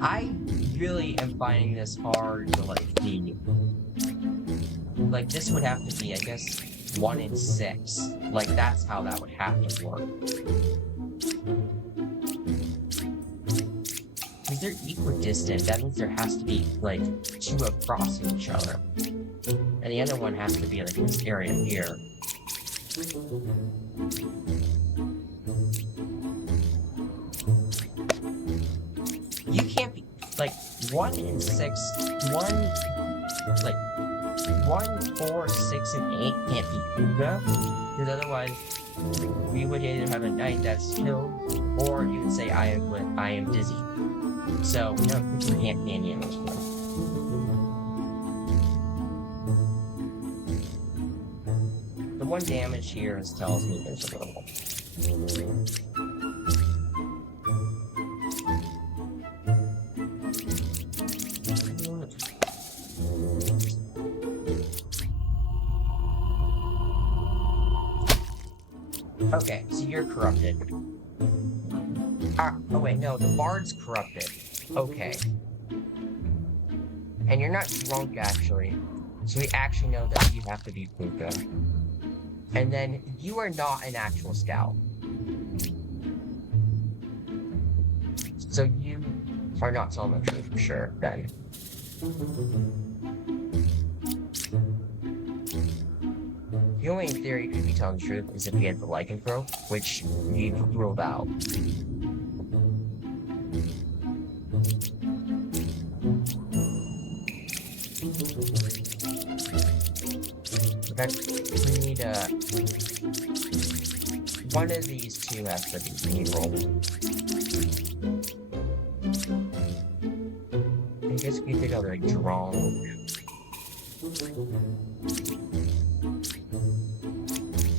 I really am finding this hard to like be. Like this would have to be, I guess, 1 in 6. Like that's how that would have to work. Because they're equidistant, that means there has to be like 2 across from each other. And the other one has to be like in this area here. You can't be like 1 in 6, 1, 4, 6, and 8 can't be Uga, because otherwise we would either have a knight that's killed, or you would say I am dizzy. So no, we can't be any of those. The 1 damage here is tells me there's a little. Okay, so you're corrupted. Oh wait, no, the bard's corrupted. Okay. And you're not drunk, actually. So we actually know that you have to be Puka. And then you are not an actual scout. So you are not telling the truth for sure, then. The only theory you could be telling the truth is if he had the lycanthrope, which you ruled out. Okay, we need one of these 2 has to be evil. I guess we could go like drone.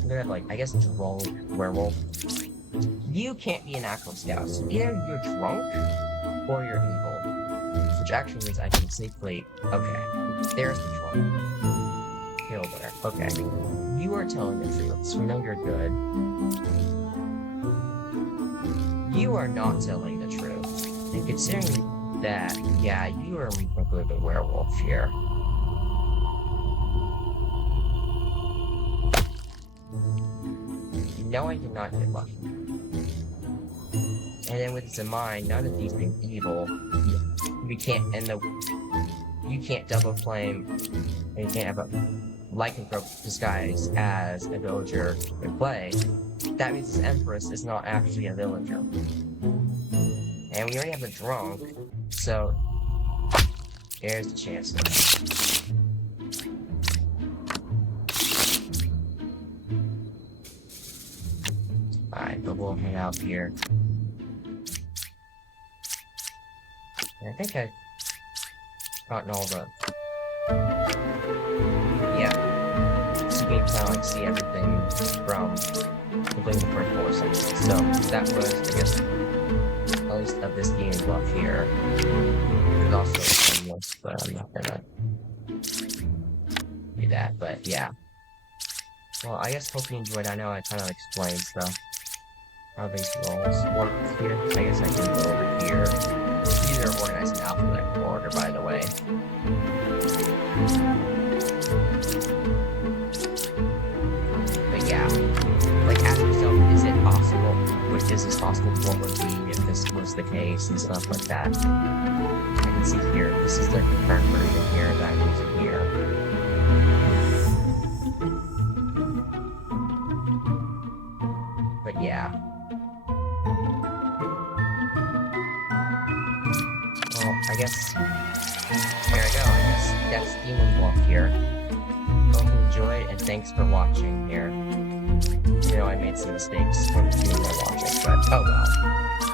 I'm gonna have like, I guess drone werewolf. You can't be an actual scout, so either you're drunk or you're evil. Which actually means I can safely. Okay, there's the drunk. Kill there. Okay. You are telling the truth, so we know you're good. You are not telling the truth. And considering that, yeah, you are probably the werewolf here. No, I did not get lucky. And then with this in mind, none of these being evil, we can't, you can't double flame, and you can't have a lycanthrope disguise as a villager in play. That means this Empress is not actually a villager. And we already have a drunk, so there's the chance. Alright, but we'll hang out here. And I think I've gotten all the... Yeah. So you can kind of like see everything from completing the first 4 sentences. So that was, I guess, at least of this game Bluff here. There's also some list, but I'm not gonna do that, but yeah. Well, I guess hope you enjoyed. I know I kind of explained stuff. How these rolls work here. I guess I can go over here. possible what would be if this was the case and stuff like that. I can see here, this is the current version here that I'm using here. But yeah. Well, I guess, there I go, I guess that's Demon Bluff here. Hope you enjoyed, and thanks for watching here. You know, I made some mistakes when doing my logic, but oh well.